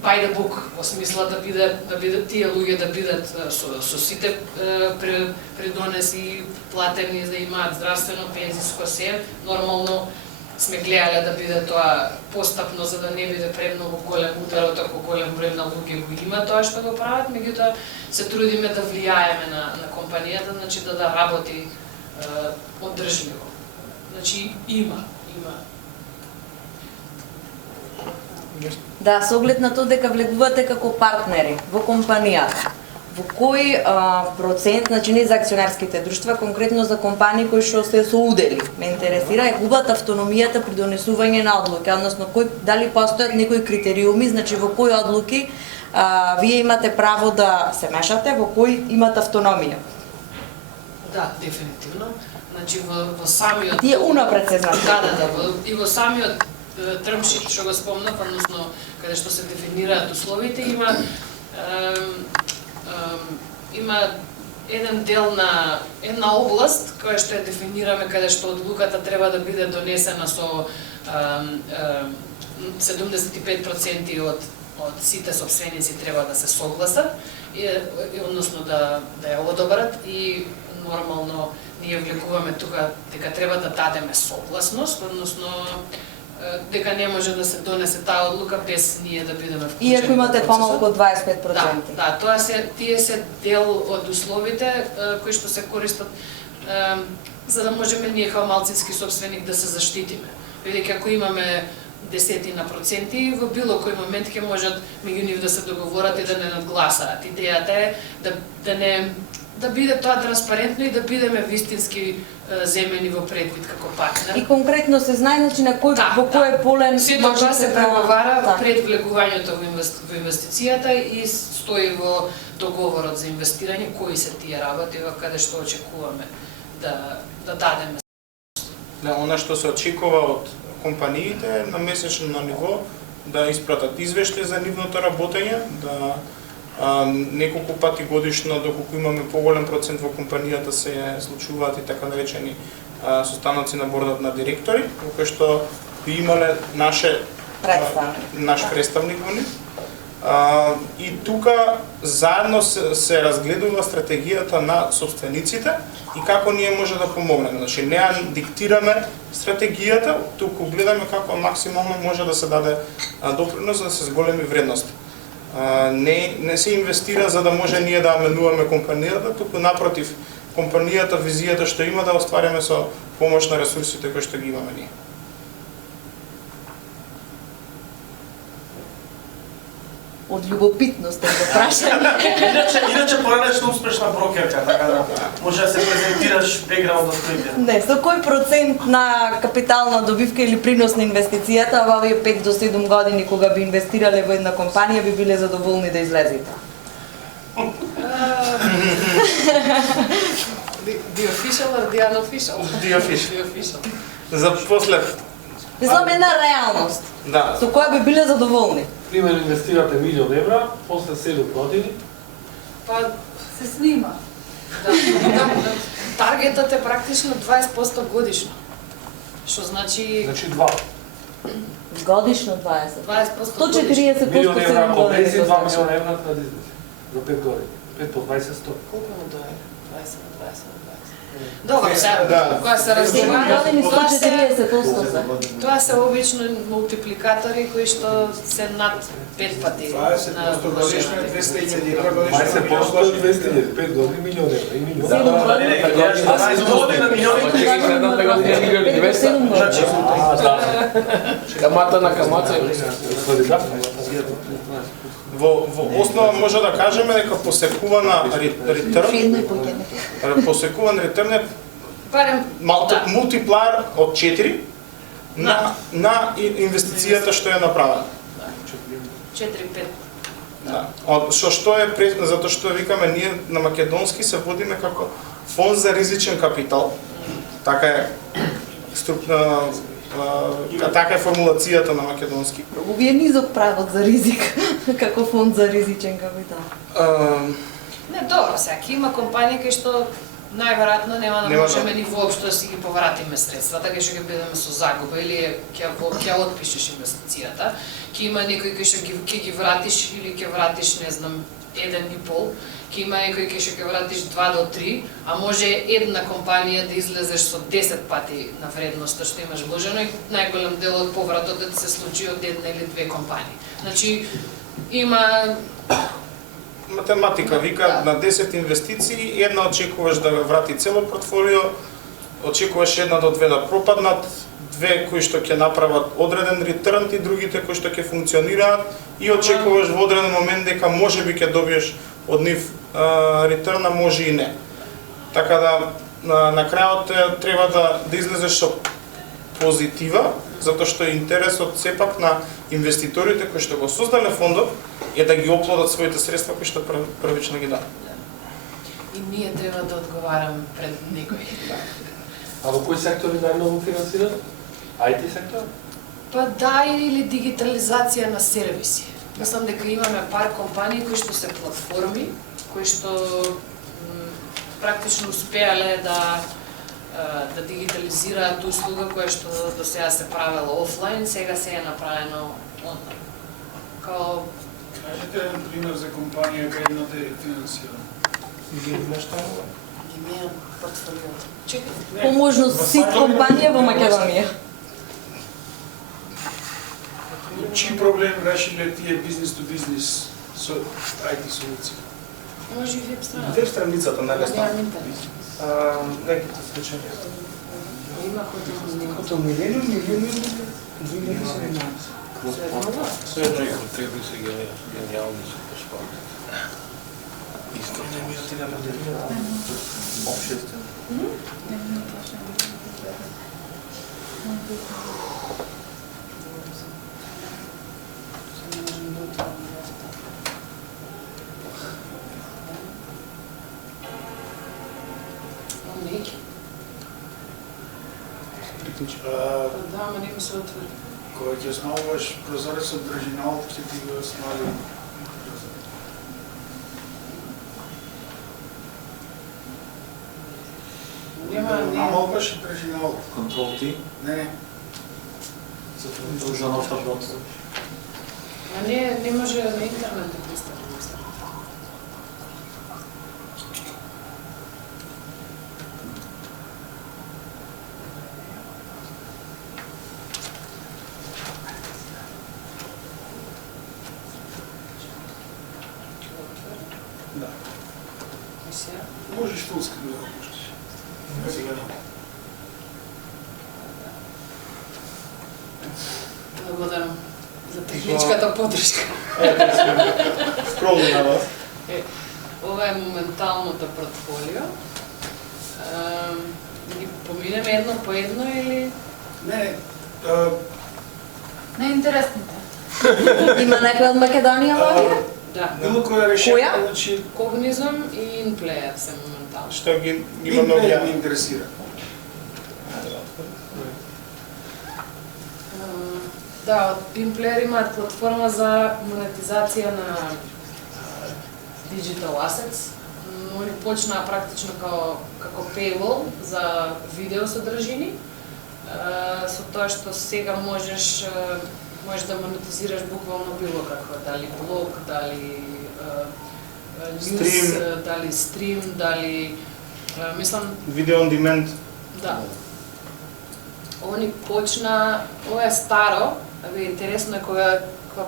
by the book, во смисла да бидат тие луѓе да бидат со сите придонеси платени, да имаат здравствено, пензиско се, нормално сме гледале да биде тоа постапно за да не биде премногу голем ударот ако голем број на луѓе го има тоа што го прават, меѓутоа се трудиме да влијаеме на компанијата, значи да работи одржливо. Значи има. Да, со оглед на тоа дека влегувате како партнери во компанијата, во кој процент, значи не за акционерските друштва, конкретно за компании кои што се со удели, ме интересира, губат автономијата при донесување на одлуки, односно дали постојат некои критериуми, значи во кои одлуки вие имате право да се мешате, во кои имате автономија? Да, дефинитивно. Значи во самиот Тие унапред се знаат. Да, и во самиот термшит што го спомнав, односно каде што се дефинираат условите, има еден дел на една област која што ја дефинираме каде што одлуката треба да биде донесена со 75% од сите сопственици треба да се согласат, односно да ја одобрат и нормално ние влегуваме тука дека треба да дадеме согласност, односно дека не може да се донесе таа одлука без ние да бидеме вклучени. И ако имате помалку од 25%. Да, тоа тие се дел од условите кои што се користат за да можеме ние како малцински сопственик да се заштитиме. Бидејќи ако имаме десетина проценти, во било кој момент ќе можат меѓу нив да се договорат и да не надгласаат. Идејата е да биде тоа транспарентно и да бидеме вистински земени во предвид како партнер. И конкретно се знае значи на кој во кој е полен сето тоа се преговара пред влегувањето во инвестицијата и стои во договорот за инвестирање кои се тие работи во каде што очекуваме да дадеме. Да, она што се очекува од компаниите на месечно ниво да испратат извештај за нивното работење, да неколку пати годишно, доколку имаме поголем процент во компанијата, се случуваат и така наречени состаноци на бордот на директори, во кој што би имале наш представник во нив. И тука заедно се разгледува стратегијата на собствениците и како ние може да помогнеме. Значи не ја диктираме стратегијата, туку гледаме како максимално може да се даде допринос да се зголеми вредност. Не се инвестира за да може ние да менуваме компанијата, туку напротив, компанијата, визијата што има да оствариме со помош на ресурсите кои што ги имаме ние. Од љубопитност да го прашам. Иначе поранешно успешна брокерка, така да може да се презентираш бекграунд од стоите. Не, со кој процент на капитална добивка или принос на инвестицијата во овие 5 до 7 години кога би инвестирале во една компанија би биле задоволни да излезете? The official or the unofficial? The official. The official. За после Мислам една реалност, да. со која би биле задоволни. Пример, инвестирате €1.000.000, после 7 години, Па, Се снима. таргетот е практично 20% годишно. Што значи значи 2. Годишно 20. 20% годишно. 140% €1.000.000 7 ако години. бензин, тоа значи. €2.000.000 на бизнес. За 5 години. 5 по 20 100. Колку му дое? 20 на 20 на 20. Добро, сега, Да. кога се 7 разумува, години тоа се 140% се. тоа се обично мултипликатори кои што се над 5 пати 20% годишно е 200.000 евра годишно. 20% е 200.000, 5 години €1.000.000 и милион. Камата на камата. Во основа може да кажеме дека посекувана ретерн, посекуван ретерн е барем мултиплаер од 4 на инвестицијата што е направена. 4-5. Да. Што е затоа што викаме ние на македонски се водиме како фонд за ризичен капитал. Така е така е формулацијата на македонски. Овие низок правот за ризик, како фонд за ризичен капитал. Не, добро, сега има компании кои што најверојатно нема да можеме ни воопшто да си ги повратиме средствата, кај што ќе бидеме со загуба или ќе отпишеш инвестицијата. Ќе има некои кои што ќе ги вратиш или ќе вратиш, не знам, 1,5, ќе има некои кои што ќе вратиш 2 до 3, а може една компанија да излезеш со 10 пати на вредноста што имаш вложено и најголем дел од повратот да ти се случи од една или две компании. Значи, има математика вика на 10 инвестиции, една очекуваш да врати цело портфолио, очекуваш една до две да пропаднат, две кои што ќе направат одреден ретерн и другите кои што ќе функционираат и очекуваш во одреден момент дека можеби ќе добиеш од нив ретерна, може и не. Така да на крајот треба да излезеш со позитива, затоа што е интересот сепак на инвеститорите кои што го создале фондот е да ги оплодат своите средства кои што првично ги дадат. И ние треба да одговараме пред некој. А во кои сектори најмногу финансират? IT сектор? Па да, или дигитализација на сервиси. Мислам дека имаме пар компании кои што се платформи, кои што практично успеале да дигитализираат услуга која што до сега се правела офлайн, сега се е направено онлайн. Као Кажете еден пример за компанија кај едно те финансира. Ги имаш таму? ги менам портфолиото. Чекај. По можност си компанија во Македонија. Чиј проблем решиле тие бизнес то бизнес со IT солуција? Може и веб страна. Веб страницата на лесно. Нямам интернет. Неките случаи. Има хотел Хотел Милениум, Sve jedno i kontribuju se genijalni su po sportu. Isto to mi je обществен. Неки. Да, ама нека се отвори. Кога ќе основуваш прозорецот држинал, ќе ти го смали. Намалваш држинал. Контрол ти. Не. За нов таблот. А не може на интернет да пристапи. Да. Можеш фулски да го пуштиш. Сега не. Благодарам за техничката подршка. Скролни на вас. Ова е моменталното портфолио. Ги поминеме едно по едно или? Не, Неинтересните. Има некој од Македонија во овие? Да. било која решение, Која? значи Cognizum и InPlayer се моментално. што ги имаме Биг овие. ме интересира. Да, Pimplayer имаат платформа за монетизација на digital assets. Они почнаа практично како paywall за видео содржини. Со тоа што сега можеш да монетизираш буквално било какво, дали блог, дали news, дали стрим, дали мислам Видео on demand. да. Они почна, ова е старо, абе интересно е кога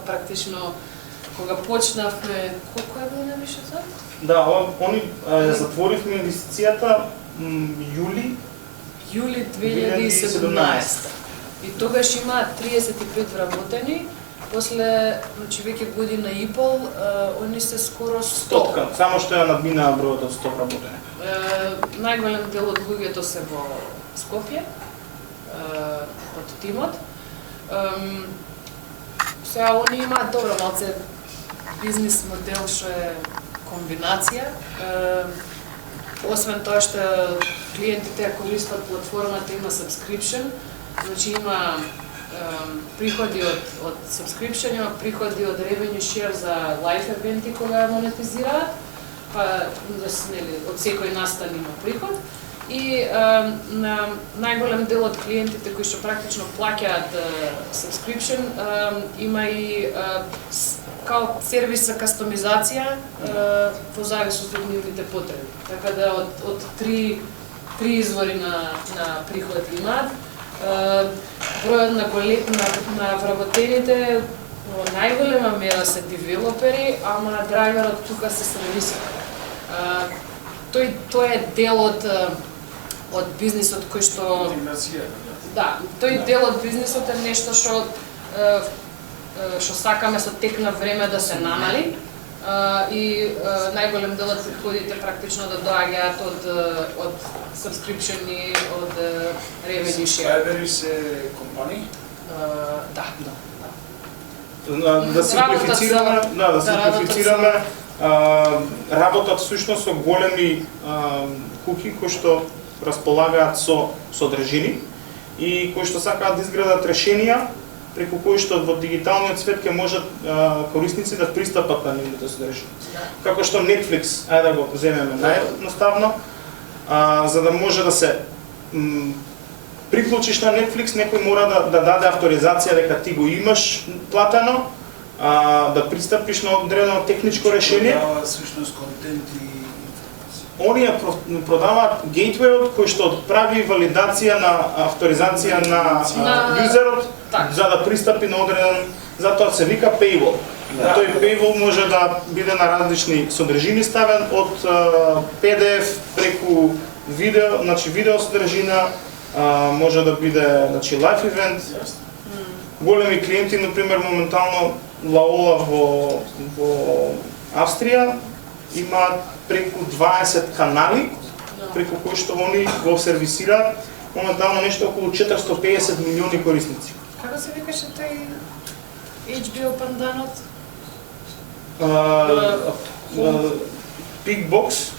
практично кога почнавме, колку е година беше тоа? Да, они затворивме инвестицијата јули Јули 2017. И тогаш има 35 вработени, после, значи веќе година и пол, они се скоро 100. Само што ја надминаа бројот од 100 вработени. Најголем дел од луѓето се во Скопје, од тимот. Сега, они имаат добро малце бизнис модел што е комбинација. Освен тоа што клиентите ја користат платформата, има subscription, значи има приходи од subscription, има приходи од revenue share за live евенти кога монетизираат, па од секој настан има приход. И на најголем дел од клиентите кои што практично плаќаат subscription, има и као сервис за кастомизација во зависност од нивните потреби. Така да од три извори на приход имаат. Бројот на вработените во најголема мера се девелопери, ама драйверот тука се сервисот. Тој е дел од бизнисот кој што да, тој дел од бизнисот е нешто што сакаме со тек на време да се намали и најголем дел од приходите практично да доаѓаат од subscription и од revenue share. Fiverr се компании? Да. Да симплифицираме, работат всушност со големи куки кои што располагаат со содржини и кои што сакаат да изградат решенија преку кои што во дигиталниот свет ќе можат корисници да пристапат на нивните содржини. Како што Netflix, ајде да го земеме наједноставно, за да може да се приклучиш на Netflix, некој мора да даде авторизација дека ти го имаш платено, да пристапиш на одредено техничко решение. Продава всушност контент и Оние продаваат гейтвејот кој што прави валидација на авторизација на јузерот за да пристапи на одреден, затоа се вика paywall. Тој paywall може да биде на различни содржини ставен од PDF преку видео, значи видео содржина, може да биде значи live event. Големи клиенти, например, моментално Лаола во Австрија имаат преку 20 канали преку кои што они го сервисираат моментално нешто околу 450 милиони корисници. Како се викаше тој HBO панданот? Bigbox,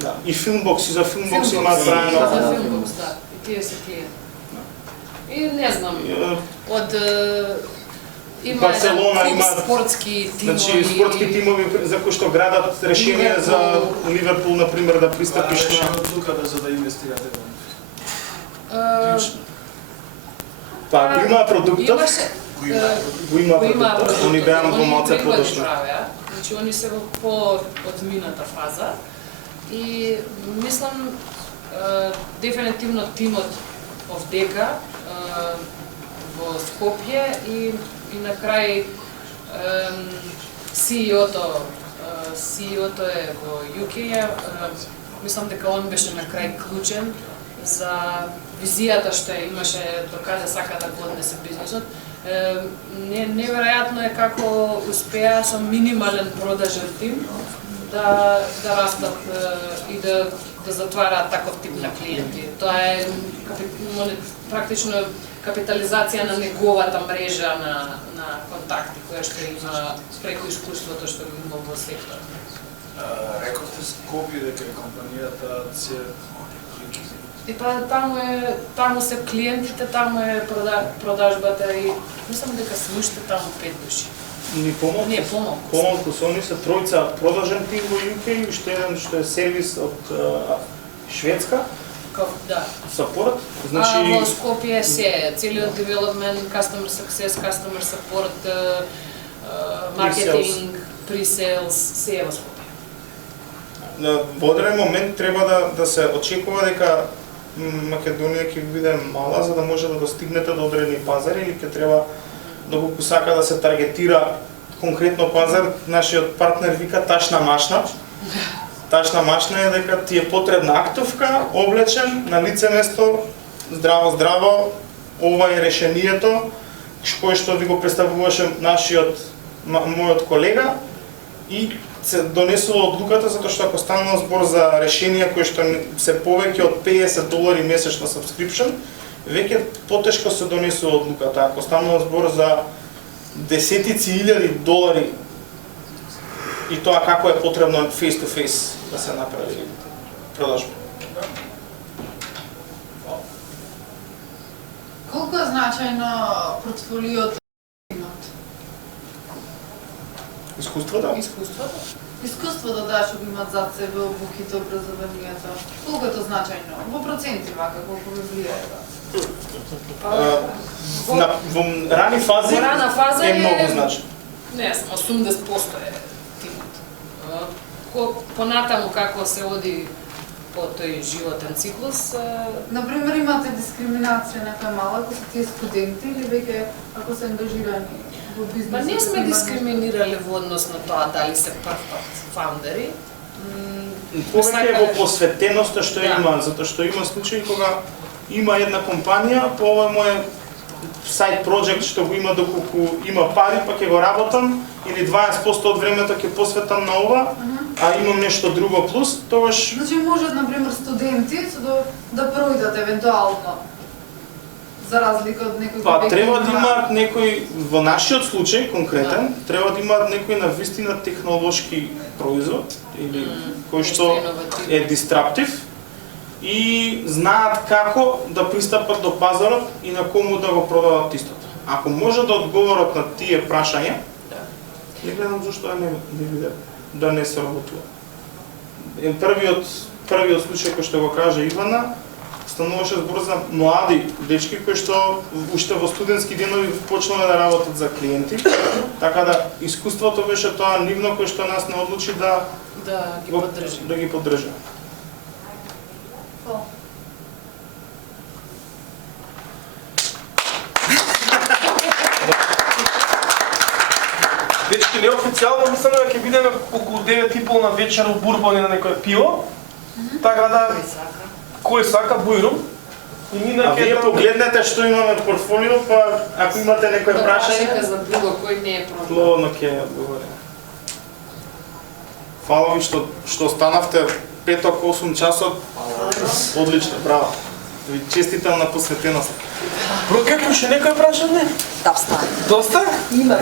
да. И Filmbox, и за Filmbox имаат правено. За Filmbox, да. И тие се тие. И не знам, од има Барселона имаат спортски тимови. Значи спортски тимови за кои што градат решенија за Ливерпул на пример да пристапиш на одлуката за да инвестирате во Па има продуктот. Го има продуктот. Они беа во малце подошли. Значи они се во по-одмината фаза и мислам дефинитивно тимот овдека во Скопје и на крај CEO-то е во UK, мислам дека он беше на крај клучен за визијата што имаше докаде сака да го однесе бизнисот. Неверојатно е како успеа со минимален продажен тим да растат и да затвараат таков тип на клиенти. Тоа е практично капитализација на неговата мрежа на контакти која што има преку искуството што го има во сектор. Рековте Скопје дека е компанијата се И па таму се клиентите, таму е продажбата и мислам дека се уште таму 5 души. Ни помалку. Не, помалку. Помалку се они се тројца продажен тим во UK и уште еден што е сервис од Шведска. Да. Support. Во Значи Скопје се целиот development, customer success, customer support, marketing, pre-sales, се е во Скопје. во одреден момент треба да се очекува дека Македонија ќе биде мала за да може да достигнете до одредени пазари или ќе треба доколку сака да се таргетира конкретно пазар, нашиот партнер вика ташна машна. Ташна машна е дека ти е потребна актовка, облечен, на лице место, здраво, ова е решението, кој што ви го представуваше мојот колега и се донесува одлуката затоа што ако станува збор за решенија кои што се повеќе од $50 месечна subscription, веќе потешко се донесува одлуката. Ако станува збор за десетици илјади долари и тоа како е потребно face to face да се направи продажба. Колку е значајно портфолиото имат? Искуството? Искуството да што го имат зад себе обуките, образованието. Колку е тоа значајно? Во проценти вака, колку ви влијае? Во рани фази е многу значајно. Не, само 80% е тимот. Понатаму како се оди по тој животен циклус. Например, имате дискриминација некоја мала, ако се тие студенти или веќе ако се ангажирани во бизнес? Па не сме дискриминирале во однос на тоа дали се прв пат фаундери. Повеќе е во посветеноста што има, затоа што има случаи кога има една компанија, по овој мој сайт проект што го има доколку има пари, па ќе го работам или 20% од времето ќе посветам на ова, а имам нешто друго плюс, тогаш... Значи можат, например, студенти да пројдат евентуално, за разлика од некој... Па, треба да имаат некој, во нашиот случај конкретен, треба да имаат некој на вистина технолошки производ, или кој што е дистраптив, и знаат како да пристапат до пазарот и на кому да го продадат истото. Ако може да одговорат на тие прашања, не гледам зашто да не се работува. Првиот случај кој што го кажа Ивана, стануваше збор за млади дечки кои што уште во студентски денови почнале да работат за клиенти, така да искуството беше тоа нивно кој што нас не одлучи да ги поддржи. Дечки, неофицијално мислам дека ќе бидеме околу 9:30 на вечер у Бурбон и на некој пиво. Така да кој сака бујрум. А вие погледнете што имаме во портфолио, па ако имате некој прашање, за било кој не е проблем. слободно ќе одговориме. Фала ви што станавте петок 8 часот. Одлично, браво. Ви честитам на посветеност. Како ше некој прашање? Доста. Доста? Има.